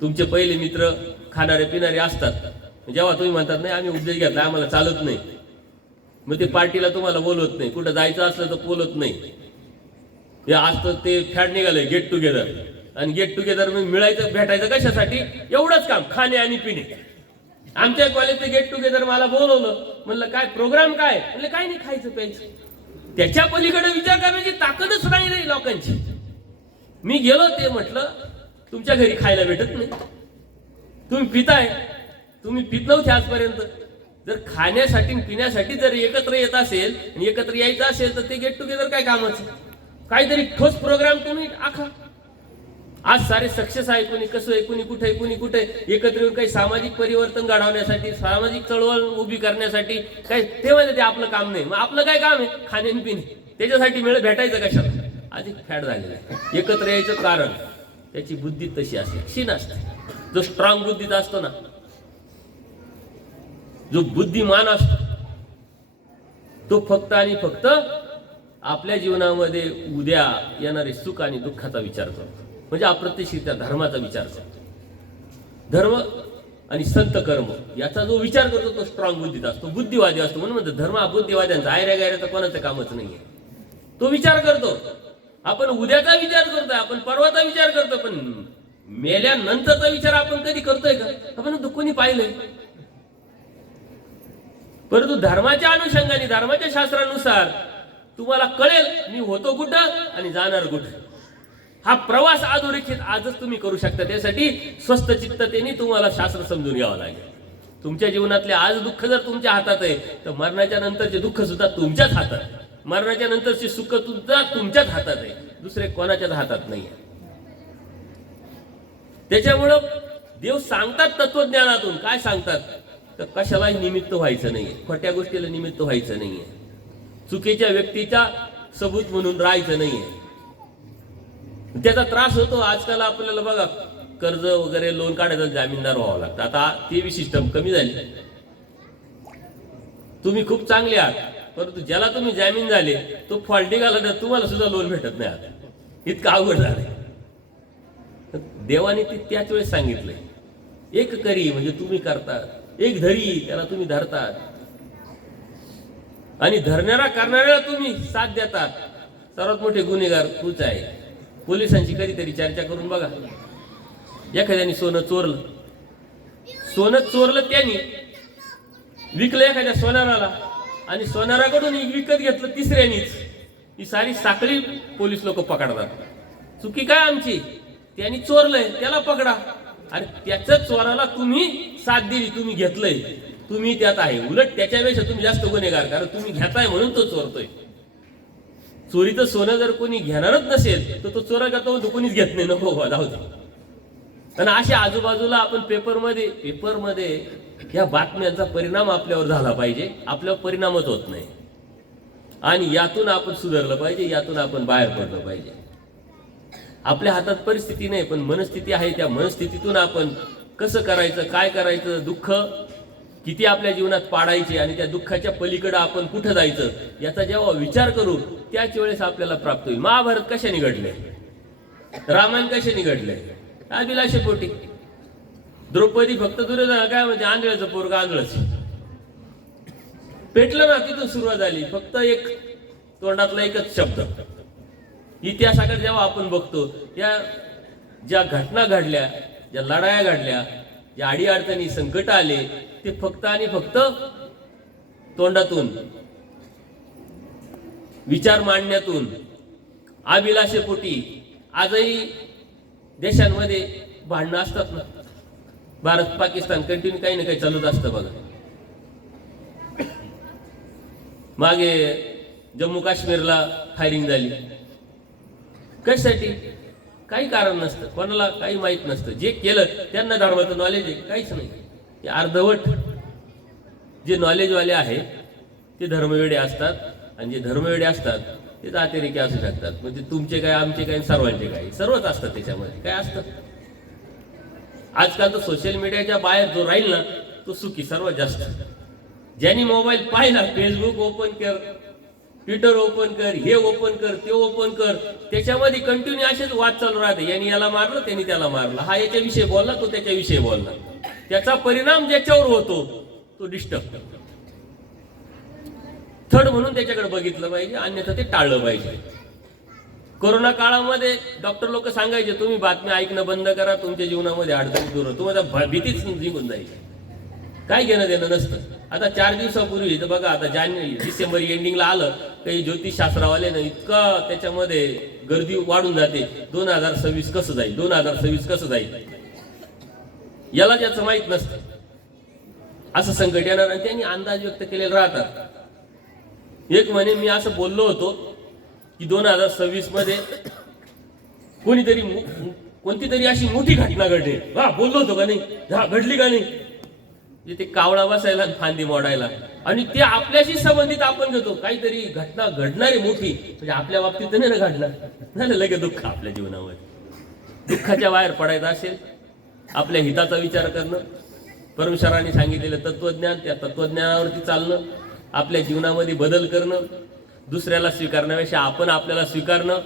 तुमचे पहिले मित्र खाणारे पिणारे असतात. जेव्हा तुम्ही म्हणतात नाही आम्ही उपदेश घेतला आम्हाला चालत नाही, मग ते पार्टीला तुम्हाला बोलवत नाही, कुठं जायचं असलं तर बोलत नाही. हे आज तर ते फॅड निघालंय गेट टुगेदर, आणि गेट टुगेदर मिळायचं भेटायचं कशासाठी? एवढंच काम, खाणे आणि पिणे. आमच्या कॉलेजचं गेट टुगेदर मला बोलवलं, म्हणलं काय प्रोग्राम काय? म्हणलं काय नाही, खायचं प्यायचं. त्याच्या पलीकडे विचार करण्याची ताकदच नाही लोकांची. मी गेलो, ते म्हटलं तुमच्या घरी खायला भेटत नाही, तुम्ही पिताय, तुम्ही पित नव्हते आजपर्यंत. जर खाण्यासाठी पिण्यासाठी जर एकत्र येत असेल आणि एकत्र यायचं असेल तर ते गेट टुगेदर काय कामाचं? काहीतरी ठोस प्रोग्राम तुम्ही आखा. आज सारे सक्सेस आहे, कोणी कसं आहे, कोणी कुठे, कोणी कुठे, एकत्र येऊन काही सामाजिक परिवर्तन घडवण्यासाठी, सामाजिक चळवळ उभी करण्यासाठी काय ते म्हणजे ते आपलं काम नाही. मग आपलं काय काम आहे? खाणे आणि पिणे. त्याच्यासाठी मेळ भेटायचं कशाला? अधिक फॅड झालेलं आहे. एकत्र यायचं कारण त्याची बुद्धी तशी असते, क्षीण असते. जो स्ट्रॉंग बुद्धीचा असतो ना, जो बुद्धिमान असतो, तो फक्त आणि फक्त आपल्या जीवनामध्ये उद्या येणारे सुख आणि दुःखाचा विचार करतो. म्हणजे अप्रत्यक्षरित्या धर्माचा विचार करतो. धर्म आणि संत कर्म याचा जो विचार करतो तो स्ट्रॉंग बुद्धीचा असतो, बुद्धिवादी असतो. म्हणून म्हणतो धर्म हा बुद्धिवाद्यांचा, आयऱ्या गायऱ्याचा कोणाचं कामच नाहीये. तो विचार करतो. आपण उद्याचा विचार करतोय, आपण परवाचा विचार करतो, पण मेल्यानंतरचा विचार आपण कधी करतोय का? आपण कोणी पाहिलंय? परंतु धर्माच्या अनुषंगाने, धर्माच्या शास्त्रानुसार तुम्हाला कळेल मी होतो कुठं आणि जाणार कुठं. हा प्रवास अधोरेखित आजच तुम्ही करू शकता. त्यासाठी स्वस्थ चित्ततेने तुम्हाला शास्त्र समजून घ्यावं लागेल. तुमच्या जीवनातले आज दुःख जर तुमच्या हातात आहे तर मरणाच्या नंतरचे दुःख सुद्धा तुमच्याच हातात. मरणाच्या नंतरचे सुख सुद्धा तुमच्याच हातात आहे, दुसरे कोणाच्याच हातात नाही. त्याच्यामुळं देव सांगतात तत्वज्ञानातून, काय सांगतात तर कशालाही निमित्त व्हायचं नाहीये, खोट्या गोष्टीला निमित्त व्हायचं नाहीये, चुकीच्या व्यक्तीचा सबूत म्हणून राहायचं नाहीये. त्याचा त्रास होतो आजकाल आपल्याला. बघा कर्ज वगैरे लोन काढायचं जामीनदार व्हावं लागतं. आता ती बी सिस्टम कमी झाली. तुम्ही खूप चांगले आहात, परंतु ज्याला तुम्ही जामीन झाले तो फॉल्टी घाला तर तुम्हाला सुद्धा लोन भेटत नाही. आता इतकं अवघड झालंय. देवाने ते त्याच वेळेस सांगितलंय, एक करी म्हणजे तुम्ही करतात, एक धरी त्याला तुम्ही धरतात, आणि धरणारा करणाऱ्याला तुम्ही साथ देतात. सर्वात मोठे गुन्हेगार तूच आहे. पोलिसांची कधीतरी चर्चा करून बघा. एखाद्याने सोनं चोरलं, त्यांनी विकलं एखाद्या सोनाराला, आणि सोनाराकडून विकत घेतलं तिसऱ्यानीच. ही सारी साखळी पोलीस लोक पकडतात. चुकी काय आमची? त्यांनी चोरलंय त्याला पकडा, आणि त्याच चोराला तुम्ही साथ दिली, तुम्ही घेतलंय, तुम्ही त्यात आहे. उलट त्याच्यापेक्षा तुम्ही जास्त गुन्हेगार, कारण तुम्ही घेताय म्हणून तो चोरतोय. चोरीचं सोनं जर कोणी घेणारच नसेल तर तो चोरा करतो, तो कोणीच घेत नाही, नको जाऊ दे. आणि अशा आजूबाजूला आपण पेपरमध्ये या बातम्यांचा परिणाम आपल्यावर झाला पाहिजे. आपल्यावर परिणामच होत नाही, आणि यातून आपण सुधारलं पाहिजे, यातून आपण बाहेर पडलं पाहिजे. आपल्या हातात परिस्थिती नाही, पण मनस्थिती आहे. त्या मनस्थितीतून आपण कसं करायचं, काय करायचं, दुःख किती आपल्या जीवनात पाडायचे, आणि त्या दुःखाच्या पलीकडे आपण कुठं जायचं याचा जेव्हा विचार करू त्याच वेळेस आपल्याला प्राप्त होईल. महाभारत कशाने घडले, रामायण कशाने घडले? अभिलाषेपोटी. द्रौपदी फक्त दुर्योधन काय म्हणजे आंधळ्याचं पोरगा आंधळच पेटलं ना, तिथून सुरुवात झाली. फक्त एक तोंडातला एकच शब्द. इतिहासाकडे जेव्हा आपण बघतो, या ज्या घटना घडल्या, ज्या लढाया घडल्या, ज्या अडीअडचणी संकट आले, ते फक्त आणि फक्त तोंडातून, विचार मांडण्यातून, अभिलाषेपोटी. आजही देशांमध्ये भांडणं असतात ना, भारत पाकिस्तान कंटिन्यू काही ना काही चालूच असतं. बघा मागे जम्मू काश्मीरला फायरिंग झाली, कशासाठी? काही कारण नसतं, कोणाला काही माहित नसतं. जे केलं त्यांना धर्माचं नॉलेज आहे काहीच नाही. ते अर्धवट जे नॉलेजवाले आहेत ते धर्मवेडे असतात, आणि जे धर्मवेडे असतात ते अतिरेकी असू शकतात. म्हणजे तुमचे काय, आमचे काय, सर्वांचे काय, सर्वच असतात. त्याच्यामध्ये काय असतं? आजकाल तर सोशल मीडियाच्या बाहेर जो राहील ना तो सुखी सर्वात जास्त. ज्यांनी मोबाईल पाहिला, फेसबुक ओपन कर, ट्विटर ओपन कर, हे ओपन कर, ते ओपन कर, त्याच्यामध्ये कंटिन्यू असेच वाद चालू राहते. यांनी याला मारलं, त्यांनी त्याला मारलं, हा याच्याविषयी बोलला, तो त्याच्याविषयी बोलला. त्याचा परिणाम ज्याच्यावर होतो तो डिस्टर्ब. थर्ड म्हणून त्याच्याकडे बघितलं पाहिजे, अन्यथा ते टाळलं पाहिजे. कोरोना काळामध्ये डॉक्टर लोक सांगायचे तुम्ही बातम्या ऐकणं बंद करा, तुमच्या जीवनामध्ये अडचणी दूर, तुम्हाला भीतीच निघून जाईल. काय घेणं देणं नसतं. आता 4 दिवसापूर्वी तर बघा, आता डिसेंबर एंडिंगला आलं काही ज्योतिषशास्त्रवाले ना इतकं त्याच्यामध्ये गर्दी वाढून जाते. 2026 कसं जाईल, 2026 कसं जाईल, याला त्याचं माहित नसतं. असं संकट येणार आणि त्यांनी अंदाज व्यक्त केलेले राहतात. एक म्हणे मी असं बोललो होतो की 2026 मध्ये कोणीतरी कोणती तरी अशी मोठी घटना घडली. हा बोललो होतो का नाही, हा घडली का नाही. ते कावळा बसायला आणि फांदी मोडायला, आणि ते आपल्याशी संबंधित आपण घेतो. काहीतरी घटना घडणारी मोठी, म्हणजे आपल्या बाबतीत नाही ना घडणार, झालं लगे दुःख. आपल्या जीवनामध्ये दुःखाच्या बाहेर पडायचं असेल, आपल्या हिताचा विचार करणं, परमेश्वरांनी सांगितलेलं तत्वज्ञान, त्या तत्वज्ञानावरती चालणं, आपल्या जीवनामध्ये बदल करणं, दुसऱ्याला स्वीकारण्यापेक्षा आपण आपल्याला स्वीकारणं,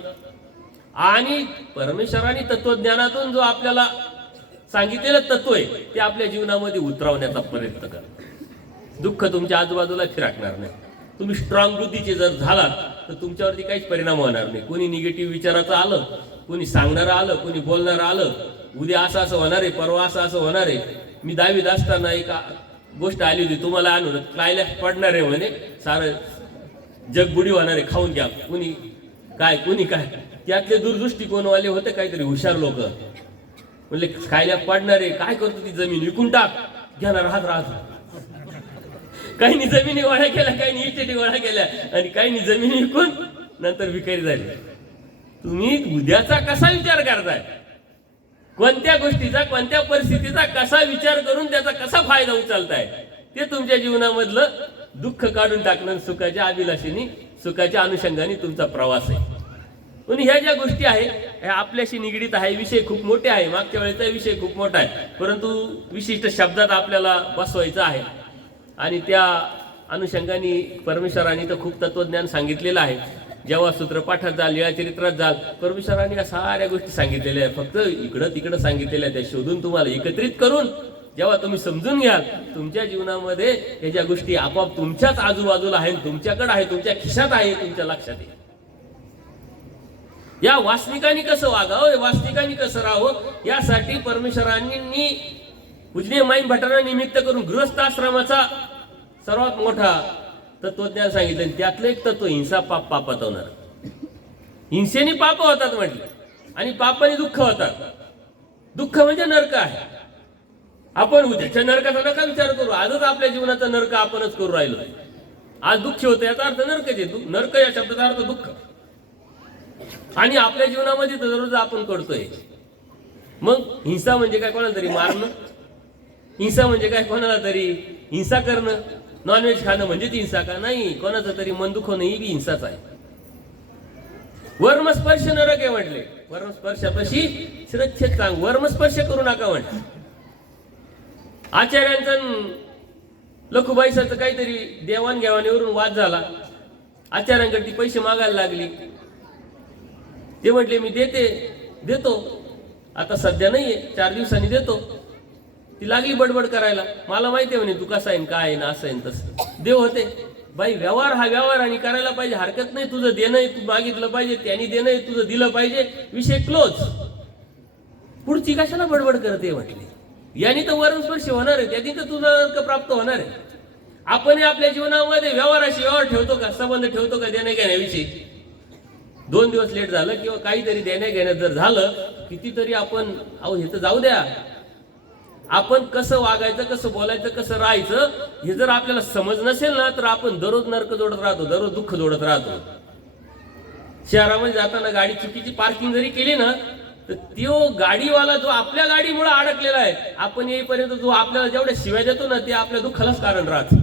आणि परमेश्वरांनी तत्वज्ञानातून जो आपल्याला सांगितलेलं तत्व आहे ते आपल्या जीवनामध्ये उतरवण्याचा प्रयत्न करा. दुःख तुमच्या आजूबाजूला फिरकणार नाही. तुम्ही स्ट्रॉंग बुद्धीचे जर झालात तर तुमच्यावरती काहीच परिणाम होणार नाही. कोणी निगेटिव्ह विचाराचं आलं, कोणी सांगणारं आलं, कोणी बोलणारं आलं, उद्या असं असं होणार आहे, परवा असं असं होणार आहे. मी 10वीत असताना एक गोष्ट आली होती, तुम्हाला आणून क्लायला पडणार आहे म्हणे, सारं जग बुडी होणार आहे, खाऊन घ्या, कुणी काय. त्यातले दूरदृष्टिकोनवाले होते काहीतरी हुशार लोक, म्हणले खायला पडणार आहे, काय करतो ती जमीन विकून टाक, घेणार राहत. काहींनी जमिनी गोळा केल्या, काहींनी इस्टेटी गोळा केल्या, आणि काहींनी जमिनी विकून नंतर विकारी झाली. तुम्ही उद्याचा कसा विचार करताय, कोणत्या गोष्टीचा, कोणत्या परिस्थितीचा कसा विचार करून त्याचा कसा फायदा उचलताय, ते तुमच्या जीवनामधलं दुःख काढून टाकणं सुखाच्या अभिलाषेने, सुखाच्या अनुषंगाने तुमचा प्रवास आहे. पण ह्या ज्या गोष्टी आहेत ह्या आपल्याशी निगडीत आहे. विषय खूप मोठे आहे, मागच्या वेळेचा विषय खूप मोठा आहे, परंतु विशिष्ट शब्दात आपल्याला बसवायचं आहे. आणि त्या अनुषंगाने परमेश्वरांनी तर खूप तत्वज्ञान सांगितलेलं आहे. जेव्हा सूत्रपाठात जाल, लीळाचरित्रात जाल, परमेश्वरांनी या साऱ्या गोष्टी सांगितलेल्या आहेत. फक्त इकडं तिकडं सांगितलेल्या त्या शोधून तुम्हाला एकत्रित करून जेव्हा तुम्ही समजून घ्याल, तुमच्या जीवनामध्ये ह्या ज्या गोष्टी आपोआप तुमच्याच आजूबाजूला आहेत, तुमच्याकडे आहे, तुमच्या खिशात आहे, तुमच्या लक्षात आहे. या वासनिकांनी कसं वागावं, वासनिकांनी कसं राहावं, यासाठी परमेश्वरांनी पूजनीय माईन भटांना निमित्त करून गृहस्थ आश्रमाचा सर्वात मोठा तत्वज्ञान सांगितलं. त्यातलं एक तत्व, हिंसा पापात होणार. हिंसेने पाप होतात म्हटलं, आणि पापाने दुःख होतात. दुःख म्हणजे नरक आहे. आपण उद्याच्या नरकाचा नका विचार करू, आजच आपल्या जीवनाचा नरक आपणच करू राहिलो. आज दुःख होतं याचा अर्थ नरकच आहे. नरक या शब्दाचा अर्थ दुःख, आणि आपल्या जीवनामध्ये दररोज आपण करतोय. मग हिंसा म्हणजे काय, कोणाला तरी मारणं. हिंसा म्हणजे काय, कोणाला तरी हिंसा करणं. नॉनव्हेज खाणं म्हणजे ती हिंसा का? नाही. कोणाचं तरी मन दुखवणं ही बी हिंसाच आहे. वर्मस्पर्श नरक आहे म्हटले. वर्मस्पर्शापाशी श्रद्धेत सांग, वर्मस्पर्श करू नका म्हटलं. आचार्यांचं लखुबाईसाचं काहीतरी देवाणघेवाणीवरून वाद झाला. आचार्यांकडे ती पैसे मागायला लागली. ते म्हटले मी देतो, आता सध्या नाहीये, 4 दिवसांनी देतो. ती लागली बडबड करायला, मला माहिती आहे म्हणे तू कसा आहे, काय आहे ना, असं आहे तसं. देव होते बाई, व्यवहार हा व्यवहार, आणि करायला पाहिजे, हरकत नाही. तुझं देणं आहे, तू मागितलं पाहिजे, त्यांनी देणं आहे, तुझं दिलं पाहिजे, विषय क्लोज. पुढची कशाला बडबड करते म्हटली. यांनी तर वरस्पर्श होणार आहे, त्यांनी तर तुझं नरक प्राप्त होणार आहे. आपण आपल्या जीवनामध्ये व्यवहाराशी व्यवहार ठेवतो का, संबंध ठेवतो का देण्या घेण्याविषयी? 2 दिवस लेट झालं किंवा काहीतरी देण्या घेण्यात जर झालं, कितीतरी आपण हे तर जाऊ द्या, आपण कसं वागायचं, कसं बोलायचं, कसं राहायचं हे जर आपल्याला समज नसेल ना, तर आपण दररोज नरक जोडत राहतो, दररोज दुःख जोडत राहतो. शहरामध्ये जाताना गाडी चुकीची पार्किंग जरी केली ना, तर तो गाडीवाला जो आपल्या गाडीमुळे अडकलेला आहे, आपण येईपर्यंत जो आपल्याला जेवढ्या शिव्या देतो ना, ते आपल्या दुःखालाच कारण राहत.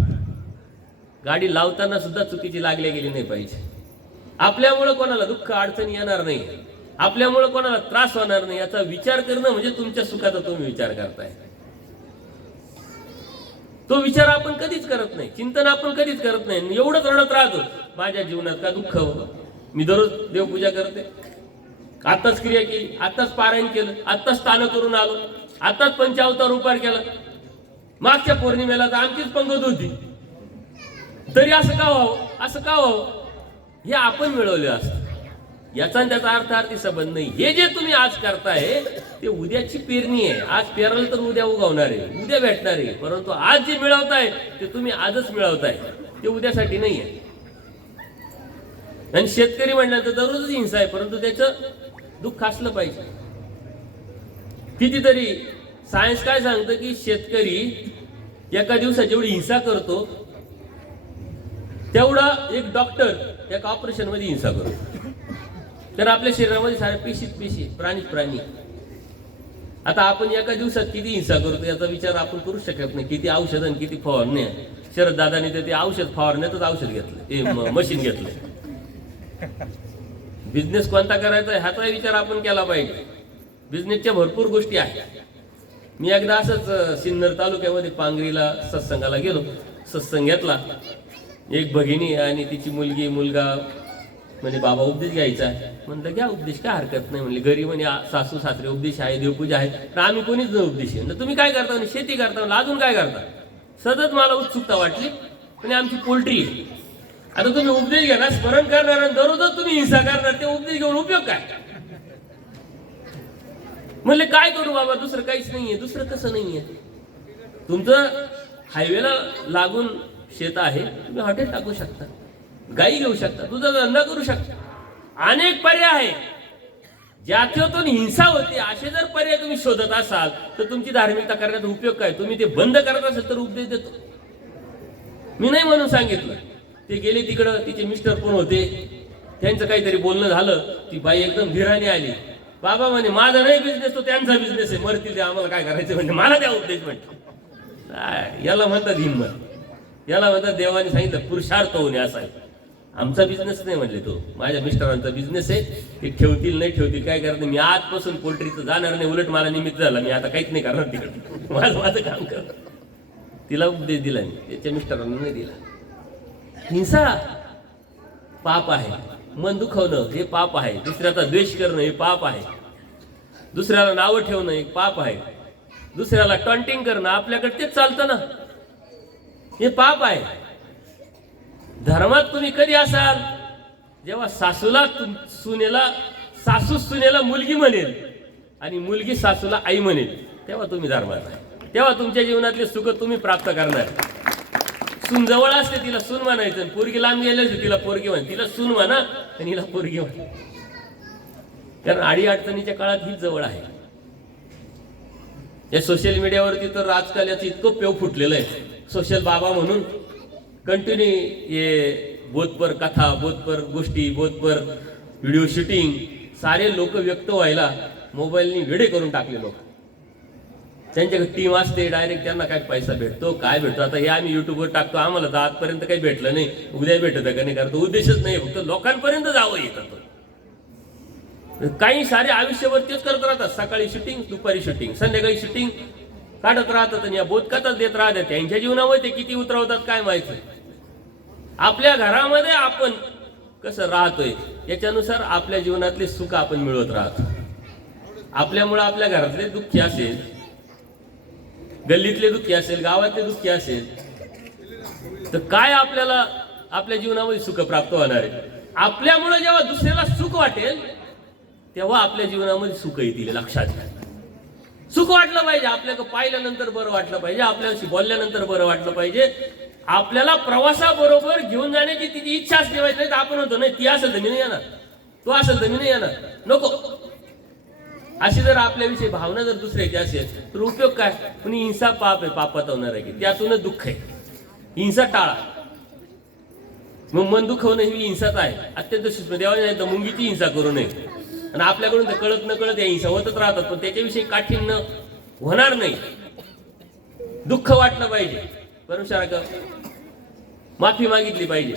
गाडी लावताना सुद्धा चुकीची लागली गेली नाही पाहिजे. आपल्यामुळे कोणाला दुःख अडचणी येणार नाही. आपल्यामुळे कोणाला त्रास होणार नाही याचा विचार करणं म्हणजे तुमच्या सुखाचा तुम्ही विचार करताय. तो विचार आपण कधीच करत नाही, चिंतन आपण कधीच करत नाही. एवढंच रडत राहतो, माझ्या जीवनात का दुःख हो. मी दररोज देवपूजा करते, आताच क्रिया केली, आताच पारायण केलं, आताच स्नान करून आलो, आताच पंचावतार उपार केला. मागच्या पौर्णिमेला तर आमचीच पंगत होती, तरी असं का व्हावं, असं का व्हावं. हे आपण मिळवले असतं. याचा आणि त्याचा अर्थार्थी संबंध नाही. हे जे तुम्ही आज करताय ते उद्याची पेरणी आहे. आज पेरलं तर उद्या उगवणार आहे, उद्या भेटणार आहे. परंतु आज जे मिळवताय ते तुम्ही आजच मिळवताय, ते उद्यासाठी नाही आहे. आणि शेतकरी म्हणल्यानंतर दररोजच हिंसा आहे, परंतु त्याचं दुःख असलं पाहिजे. कितीतरी सायन्स काय सांगतं की शेतकरी एका दिवसात जेवढी हिंसा करतो तेवढा एक डॉक्टर एका ऑपरेशन मध्ये हिंसा करतो. तर आपल्या शरीरामध्ये सारे पेशी प्राणी. आता आपण एका दिवसात किती हिंसा करतो याचा विचार आपण करू शकत नाही. किती औषध आणि किती फवारणी. शरद दादाने तर ते औषध फवारण्यातच औषध घेतलं, ते मशीन घेतलं. बिझनेस कोणता करायचा ह्याचा विचार आपण केला पाहिजे. बिझनेसच्या भरपूर गोष्टी आहेत. मी एकदा असंच सिन्नर तालुक्यामध्ये पांगरीला सत्संगाला गेलो. सत्संग घेतला. एक भगिनी आणि तिची मुलगा म्हणजे बाबा उपदेश घ्यायचा आहे. म्हणलं घ्या उपदेश, काय हरकत नाही. म्हणले घरी म्हणे सासू सासरे उपदेश आहे, देवपूजा आहे, तर आम्ही कोणीच नाही उपदेश. तुम्ही काय करता म्हणजे शेती करता. म्हणजे अजून काय करता. सतत मला उत्सुकता वाटली. म्हणजे आमची पोल्ट्री आहे. आता तुम्ही उपदेश घेणार, स्मरण करणार आणि दररोजच तुम्ही हिंसा करणार, ते उपदेश घेऊन उपयोग काय. म्हणले काय करू बाबा, दुसरं काहीच नाहीये. दुसरं कसं नाहीये, तुमचं हायवेला लागून शेत आहे, तुम्ही हॉटेल टाकू शकता, गाई घेऊ शकता, तुझा धंदा करू शकता. अनेक पर्याय आहे. ज्यातून हिंसा होते असे जर पर्याय तुम्ही शोधत असाल तर तुमची धार्मिकता करण्याचा उपयोग काय. तुम्ही ते बंद करत असाल तर उपदेश देतो. मी नाही म्हणून सांगितलं. ते गेले तिकडं, तिचे मिस्टर पण होते, त्यांचं काहीतरी बोलणं झालं. ती बाई एकदम धीराने आली. बाबा म्हणे माझा नाही बिझनेस, तो त्यांचा बिझनेस आहे, मरतील ते, आम्हाला काय करायचं. म्हणजे मला द्या उपदेश. म्हणते याला म्हणतात हिंमत, याला म्हणतात देवाने सांगितलं पुरुषार्थ होणे असा आहे. आमचा बिझनेस नाही म्हणले, तो माझ्या मिस्टरांचा बिझनेस आहे. ते ठेवतील नाही ठेवतील काय करत नाही. मी आजपासून पोल्ट्रीचं जाणार नाही. उलट मला निमित्त झाला, मी आता काहीच नाही करणार तिकडे, माझं काम करणार. तिला उपदेश दिला मी, त्याच्या मिस्टरांना नाही दिला. हिंसा पाप आहे, मन दुखवणं हे पाप आहे, दुसऱ्याचा द्वेष करणं हे पाप आहे, दुसऱ्याला नावं ठेवणं हे पाप आहे, दुसऱ्याला टॉन्टिंग करणं आपल्याकडे तेच चालतं ना, हे पाप आहे. धर्मात तुम्ही कधी असाल जेव्हा सासूला सासू सुनेला मुलगी म्हणेल आणि मुलगी सासूला आई म्हणेल, तेव्हा तुम्ही धर्मात आहे. तेव्हा तुमच्या जीवनातले सुख तुम्ही प्राप्त करणार. सून जवळ असते तिला सून म्हणायचं, पोरगी लांब गेले तिला पोरगी म्हण. तिला सून म्हणा आणि हिला पोरगी म्हणा. कारण आडी अडचणीच्या काळात हीच जवळ आहे. या सोशल मीडियावरती तर आजकाल याचं इतकं पेव फुटलेलं आहे. सोशल बाबा म्हणून कंटिन्यू हे बोधपर कथा, बोधपर गोष्टी, बोधपर व्हिडिओ शूटिंग, सारे लोक व्यक्त व्हायला मोबाईलनी वेडे करून टाकले. लोक त्यांच्याकडे टीम असते, डायरेक्ट त्यांना काय पैसा भेटतो, काय भेटतो. आता हे आम्ही युट्यूबवर टाकतो, आम्हाला तर आजपर्यंत काही भेटलं नाही, उद्या भेटत का नाही करतो. उद्देशच नाही, फक्त लोकांपर्यंत जावं येतं. काही सारे आयुष्यभर तेच करत राहतात. सकाळी शूटिंग, दुपारी शूटिंग, संध्याकाळी शूटिंग काढत राहतात आणि या बोधकथाच देत राहतात. त्यांच्या जीवनामध्ये ते किती उतरवतात काय माहिती. आपल्या घरामध्ये आपण कसं राहतोय याच्यानुसार आपल्या जीवनातले सुख आपण मिळवत राहतो. आपल्यामुळे आपल्या घरातले दुःखी असेल, गल्लीतले दुःखी असेल, गावातले दुःखी असेल, तर काय आपल्याला आपल्या जीवनामध्ये सुख प्राप्त होणार आहे. आपल्यामुळे जेव्हा दुसऱ्याला सुख वाटेल तेव्हा आपल्या जीवनामध्ये सुख येतील. लक्षात घ्या. सुख वाटलं पाहिजे, आपल्याला पाहिल्यानंतर बरं वाटलं पाहिजे, आपल्याशी बोलल्यानंतर बरं वाटलं पाहिजे, आपल्याला प्रवासाबरोबर घेऊन जाण्याची तिची इच्छा असली पाहिजे. तर आपण होतो नाही, ती असेल तर मी नाही येणार, तो असेल तर मी नाही येणार, नको. अशी जर आपल्याविषयी भावना जर दुसऱ्याची असेल तर उपयोग काय. पण हिंसा पाप आहे, पापात होणार आहे की त्यातूनच दुःख आहे. हिंसा टाळा. मग मन दुखवणं ही हिंसाच आहे. अत्यंत सूक्ष्म. देवाने नाही तर मुंगीची हिंसा करू नये. आणि आपल्याकडून तर कळत न कळत या हिंसा होतच राहतात, पण त्याच्याविषयी काठीण्य होणार नाही. दुःख वाटलं पाहिजे, परमेश्वराला माफी मागितली पाहिजे,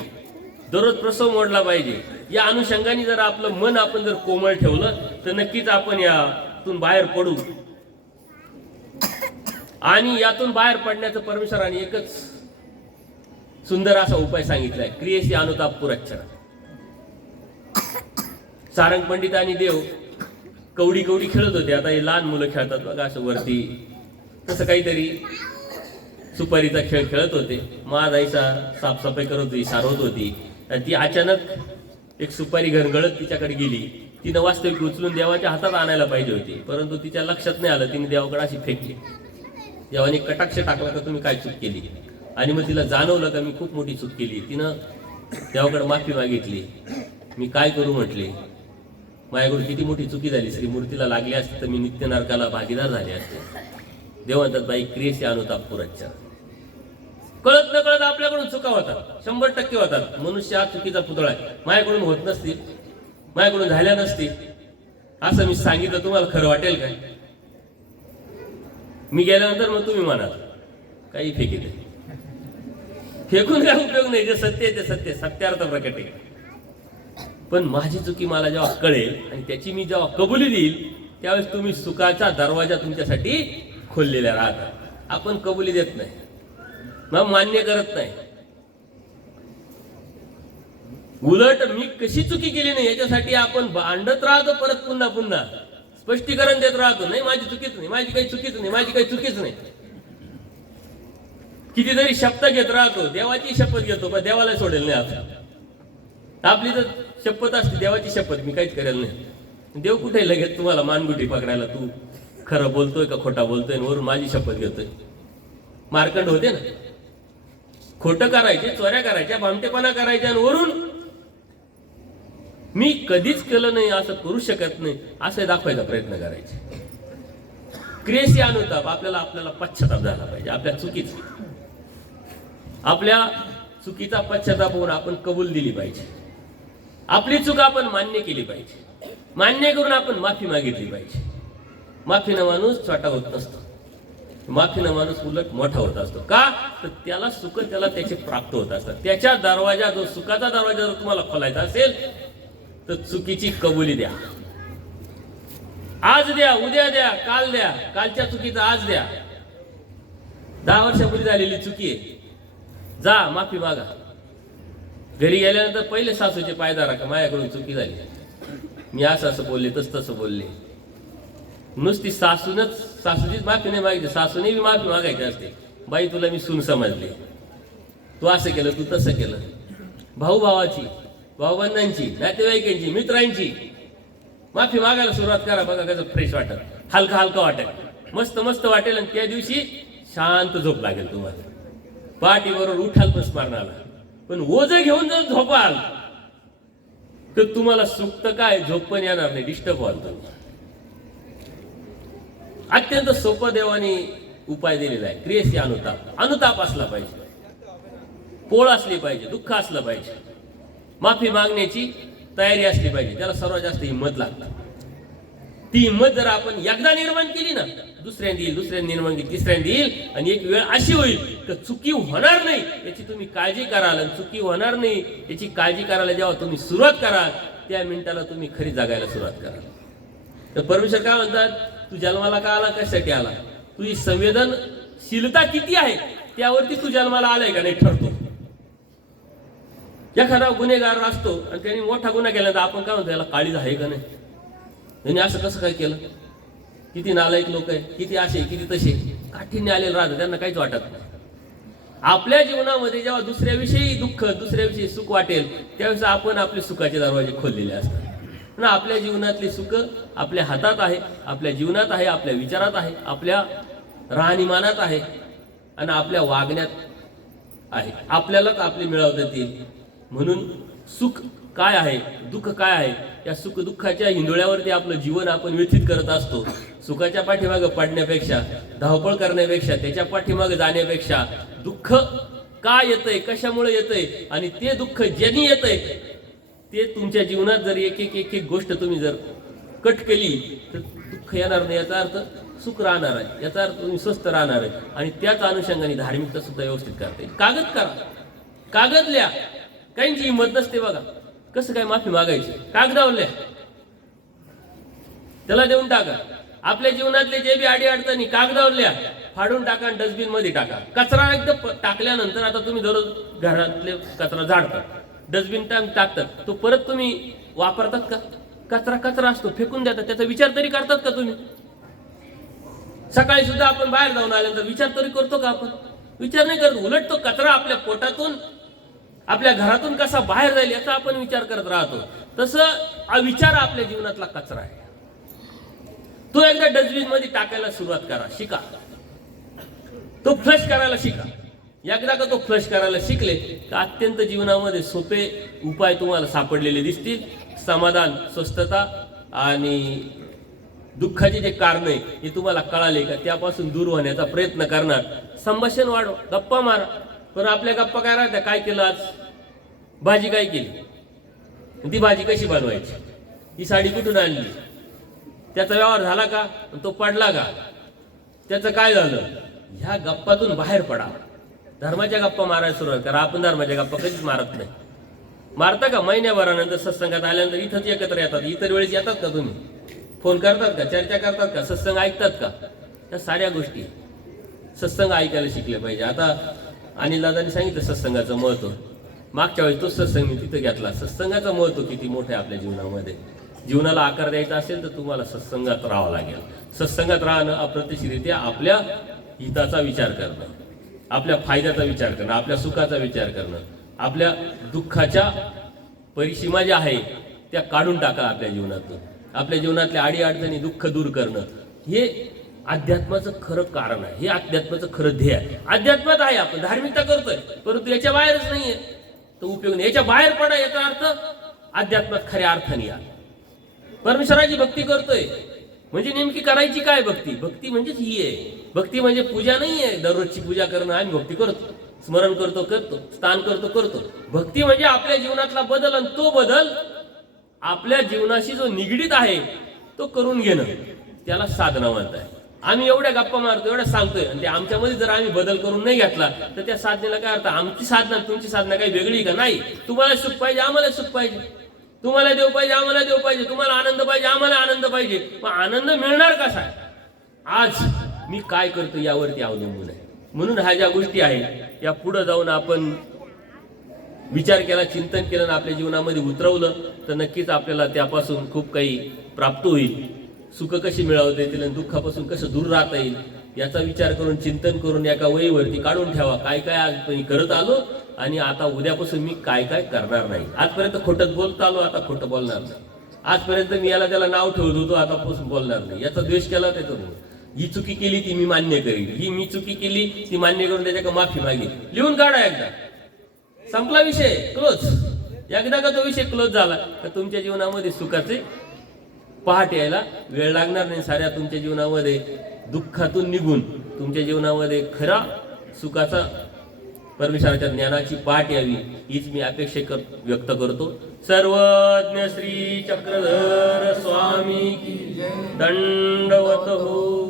दररोज प्रसव मोडला पाहिजे. या अनुषंगाने जर आपलं मन आपण जर कोमळ ठेवलं तर नक्कीच आपण यातून बाहेर पडू. आणि यातून बाहेर पडण्याचं परमेश्वराने एकच सुंदर असा उपाय सांगितलाय, क्रियेशी अनुताप पुरच्छर. सारंग पंडित आणि देव कवडी कवडी खेळत होते. आता हे लहान मुलं खेळतात बघा असं वरती, तसं काहीतरी सुपारीचा खेळ खेळत होते. महादाईचा साफसफाई करत होती, सारवत होती. आणि ती अचानक एक सुपारी घरगळत तिच्याकडे गेली. तिनं वास्तविक उचलून देवाच्या हातात आणायला पाहिजे होती, परंतु तिच्या लक्षात नाही आलं. तिने देवाकडे अशी फेकली. देवाने कटाक्ष टाकला का तुम्ही काय चूक केली. आणि मग तिला जाणवलं का मी खूप मोठी चूक केली. तिनं देवाकडे माफी मागितली. मी काय करू म्हटली, माझ्याकडून किती मोठी चुकी झाली. श्री मूर्तीला लागली असते तर मी नित्य नरकाला भागीदार झाले असते. देव म्हणतात बाई क्रियेशी अनुताप पुरच्छर. कळत न कळत आपल्याकडून चुका होतात, 100% होतात. मनुष्य हा चुकीचा पुतळा आहे. माझ्याकडून होत नसतील, माझ्याकडून झाल्या नसतील असं मी सांगितलं तुम्हाला खरं वाटेल काय? मी गेल्यानंतर मग तुम्ही म्हणाल काही फेकीत. फेकून काय उपयोग नाही. जे सत्य आहे ते सत्य, सत्यार्थ प्रकट आहे. पण माझी चुकी मला जेव्हा कळेल आणि त्याची मी जेव्हा कबुली देईल त्यावेळेस तुम्ही सुखाचा दरवाजा तुमच्यासाठी खोललेला राहता. आपण कबुली देत नाही, मग मान्य करत नाही. उलट मी कशी चुकी केली नाही याच्यासाठी आपण भांडत राहतो. परत पुन्हा पुन्हा स्पष्टीकरण देत राहतो. नाही माझी चुकीच नाही, माझी काही चुकीच नाही, माझी काही चुकीच नाही. कितीतरी शपथ घेत राहतो. देवाची शपथ घेतो पण देवाला सोडेल नाही. आपली तर शपथ असते, देवाची शपथ मी काहीच करेल नाही. देव कुठे लगेच तुम्हाला मानगुटी पकडायला, तू खरं बोलतोय का खोटा बोलतोय, वरून माझी शपथ घेतोय. मारकंड होते ना, खोटं करायचे, चोऱ्या करायच्या, भामटेपणा करायच्या आणि वरून मी कधीच केलं नाही, असं करू शकत नाही असं दाखवायचा प्रयत्न करायचे. क्रियेशी अनुताप. आपल्याला पश्चाताप झाला पाहिजे आपल्या चुकीचा. आपल्या चुकीचा पश्चाताप होऊन आपण कबूल दिली पाहिजे. आपली चूक आपण मान्य केली पाहिजे. मान्य करून आपण माफी मागितली पाहिजे. माफीनं माणूस छोटा होत नसतो, माफीनं माणूस उलट मोठा होत असतो. का तर त्याला सुख त्याला त्याचे प्राप्त होत असतात. त्याच्या दरवाजा, जो सुखाचा दरवाजा जर तुम्हाला खोलायचा असेल तर चुकीची कबुली द्या. आज द्या, उद्या द्या, काल द्या. कालच्या चुकीचा आज द्या. 10 वर्षापूर्वी झालेली चुकी आहे, जा माफी मागा. घरी गेल्यानंतर पहिले सासूचे पाय धरा का माझ्याकडून चुकी झाली, मी असं बोलले, तसं बोलले. नुसती सासूचीच माफी नाही मागितली, सासूने बी माफी मागायची असते. बाई तुला मी सून समजले, तू असं केलं, तू तसं केलं. भाऊ भावाची, भाऊबंधांची, नातेवाईकांची, मित्रांची माफी मागायला सुरुवात करा. बघा कसं फ्रेश वाटत, हलका हलका वाटेल, मस्त मस्त वाटेल. आणि त्या दिवशी शांत झोप लागेल तुम्हाला. पाठी बरोबर उठाल पण स्मरणाला. पण ओझं घेऊन जर झोपाल तर तुम्हाला सुख तर काय, झोप पण येणार नाही, डिस्टर्ब व्हाल तुम्ही. अत्यंत सोपं देवाने उपाय दिलेला आहे. क्रियेशी अनुताप. अनुताप असला पाहिजे, पोळ असली पाहिजे, दुःख असलं पाहिजे, माफी मागण्याची तयारी असली पाहिजे. त्याला सर्वात जास्त हिंमत लागते. ती हिंमत जर आपण एकदा निर्माण केली ना, दुसऱ्यांदा येईल, दुसऱ्यांदा निर्माण केली, तिसऱ्यांदा येईल. आणि एक वेळ अशी होईल तर चुकी होणार नाही याची तुम्ही काळजी कराल. आणि चुकी होणार नाही याची काळजी करायला जेव्हा तुम्ही सुरुवात कराल त्या मिनिटाला तुम्ही खरी जगायला सुरुवात कराल. तर परमेश्वर काय म्हणतात, तू जन्माला का आला, कशासाठी आला, तुझी संवेदनशीलता किती आहे त्यावरती तू जन्माला आलाय का नाही ठरतो. एखादा गुन्हेगार असतो आणि त्यांनी मोठा गुन्हा केला तर आपण काय म्हणतो, याला काळीज आहे का नाही, त्यांनी असं कसं काय केलं, किती नालायक लोक आहे, किती असे किती तसे, काठीण्य आलेलं राहतं, त्यांना काहीच वाटत नाही. आपल्या जीवनामध्ये जेव्हा दुसऱ्याविषयी दुःख, दुसऱ्याविषयी सुख वाटेल त्यावेळेस आपण आपले सुखाचे दरवाजे खोललेले असतात. पण आपल्या जीवनातली सुख आपल्या हातात आहे, आपल्या जीवनात आहे, आपल्या विचारात आहे, आपल्या राहणीमानात आहे आणि आपल्या वागण्यात आहे. आपल्यालाच आपले मिळवता येईल. म्हणून सुख काय आहे, दुःख काय आहे, या सुख दुःखाच्या हिंदोळ्यावरती आपलं जीवन आपण व्यतीत करत असतो. सुखाच्या पाठीमागे पडण्यापेक्षा, धावपळ करण्यापेक्षा, त्याच्या पाठीमागे जाण्यापेक्षा दुःख का येतंय, कशामुळे येतंय आणि ते दुःख ज्यांनी येतंय ते तुमच्या जीवनात जर एक एक गोष्ट तुम्ही जर कट केली तर दुःख येणार नाही. याचा अर्थ सुख राहणार आहे, याचा अर्थ तुम्ही स्वस्थ राहणार आहे. आणि त्याच अनुषंगाने धार्मिकता सुद्धा व्यवस्थित करता येईल. कागद करा, कागद लिहा, काहींची हिंमत नसते बघा. कसं काय माफी मागायची? कागदावरल्या त्याला देऊन टाका. आपल्या जीवनातले जे बी अडी अडचणी कागदावरल्या फाडून टाका आणि डस्टबिन मध्ये टाका. कचरा एकदम टाकल्यानंतर आता तुम्ही दररोज घरातले कचरा झाडतात, डस्टबिन टाकतात, तो परत तुम्ही वापरतात का? कचरा कचरा असतो, फेकून देतात. त्याचा विचार तरी करतात का तुम्ही? सकाळी सुद्धा आपण बाहेर जाऊन आल्यानंतर विचार तरी करतो का आपण? विचार नाही करतो. उलट तो कचरा आपल्या पोटातून आपल्या घरातून कसा बाहेर जाईल याचा आपण विचार करत राहतो. तसं विचार आपल्या जीवनातला कचरा आहे. तो एकदा डस्टबिन मध्ये टाकायला सुरुवात करा, शिका. तो फ्लश करायला शिका. एकदा का तो फ्लश करायला शिकले का अत्यंत जीवनामध्ये सोपे उपाय तुम्हाला सापडलेले दिसतील. समाधान, स्वस्थता आणि दुःखाचे जे कारण आहे हे तुम्हाला कळाले का त्यापासून दूर होण्याचा प्रयत्न करणार. संभाषण वाढव, गप्पा मारा. पण आपल्या गप्पा काय राहत्या? काय केलं आज? भाजी काय केली? ती भाजी कशी बनवायची? ही साडी कुठून आणली? त्याचा व्यवहार झाला का? तो पडला का? त्याचं काय झालं? ह्या गप्पातून बाहेर पडा. धर्माच्या गप्पा मारायला सुरुवात करा. आपण धर्माच्या गप्पा कधीच मारत नाही. मारता का? महिन्याभरानंतर सत्संगात आल्यानंतर इथंच एकत्र येतात. इतर वेळेस येतात का तुम्ही? फोन करतात का? चर्चा करतात का? सत्संग ऐकतात का? त्या साऱ्या गोष्टी सत्संग ऐकायला शिकले पाहिजे. आता अनिल दादांनी सांगितलं सत्संगाचं महत्व. मागच्या वेळेस तो सत्संग मी तिथं घेतला. सत्संगाचं महत्व किती मोठं आहे आपल्या जीवनामध्ये. जीवनाला आकार द्यायचा असेल तर तुम्हाला सत्संगात राहावं लागेल. सत्संगात राहणं अप्रत्यक्षरित्या आपल्या हिताचा विचार करणं, आपल्या फायद्याचा विचार करणं, आपल्या सुखाचा विचार करणं, आपल्या दुःखाच्या परिसीमा ज्या आहे त्या काढून टाका आपल्या जीवनातून. आपल्या जीवनातल्या अडी अडचणी, दुःख दूर करणं हे अध्यात्माचं खरं कारण आहे. हे अध्यात्माचं खरं ध्येय आहे. अध्यात्मात आहे, आपण धार्मिकता करतोय परंतु याच्या बाहेरच नाहीये तो उपयोग नाही. याच्या बाहेर पडा याचा अर्थ अध्यात्मात खऱ्या अर्थाने या. परमेश्वराची भक्ती करतोय म्हणजे नेमकी करायची काय भक्ती? भक्ती म्हणजेच ही आहे. भक्ती म्हणजे पूजा नाही आहे. दररोजची पूजा करणं. आम्ही भक्ती करतो, स्मरण करतो, स्नान करतो. भक्ती म्हणजे आपल्या जीवनातला बदल, आणि तो बदल आपल्या जीवनाशी जो निगडीत आहे तो करून घेणं, त्याला साधना म्हणताय. आम्ही एवढ्या गप्पा मारतो, एवढ्या सांगतोय, आणि ते आमच्यामध्ये जर आम्ही बदल करून नाही घेतला तर त्या साधनेला काय अर्थ? आमची साधना तुमची साधना काही वेगळी का? नाही. तुम्हाला सुख पाहिजे, आम्हाला सुख पाहिजे. तुम्हाला देव पाहिजे, आम्हाला देव पाहिजे. तुम्हाला आनंद पाहिजे, आम्हाला आनंद पाहिजे. मग आनंद मिळणार कसा? आज मी काय करतो यावरती अवलंबून आहे. म्हणून ह्या ज्या गोष्टी आहेत या पुढे जाऊन आपण विचार केला, चिंतन केलं आणि आपल्या जीवनामध्ये उतरवलं तर नक्कीच आपल्याला त्यापासून खूप काही प्राप्त होईल. सुख कशी मिळवता येतील आणि दुःखापासून कसं दूर राहता येईल याचा विचार करून, चिंतन करून एका वहीवरती काढून ठेवा. काय काय आज मी करत आलो आणि आता उद्यापासून मी काय काय करणार नाही. आजपर्यंत खोटं बोलत आलो, आता खोटं बोलणार नाही. आजपर्यंत मी याला त्याला नाव ठेवत होतो, आतापासून बोलणार नाही. याचा द्वेष केला त्याचा, ही चुकी केली ती मी मान्य करीन, ही मी चुकी केली ती मान्य करून त्याच्या माफी मागेल. लिहून काढा. एकदा संपला विषय, क्लोज. एकदा का तो विषय क्लोज झाला तर तुमच्या जीवनामध्ये सुखाचे पहाट यायला वेळ लागणार नाही. साऱ्या तुमच्या जीवनामध्ये दुःखातून निघून तुमच्या जीवनामध्ये खरा सुखाचा, परमेश्वराच्या ज्ञानाची पाठ यावी हीच मी अपेक्षा व्यक्त करतो. सर्वज्ञ श्री चक्रधर स्वामी की दंडवत हो.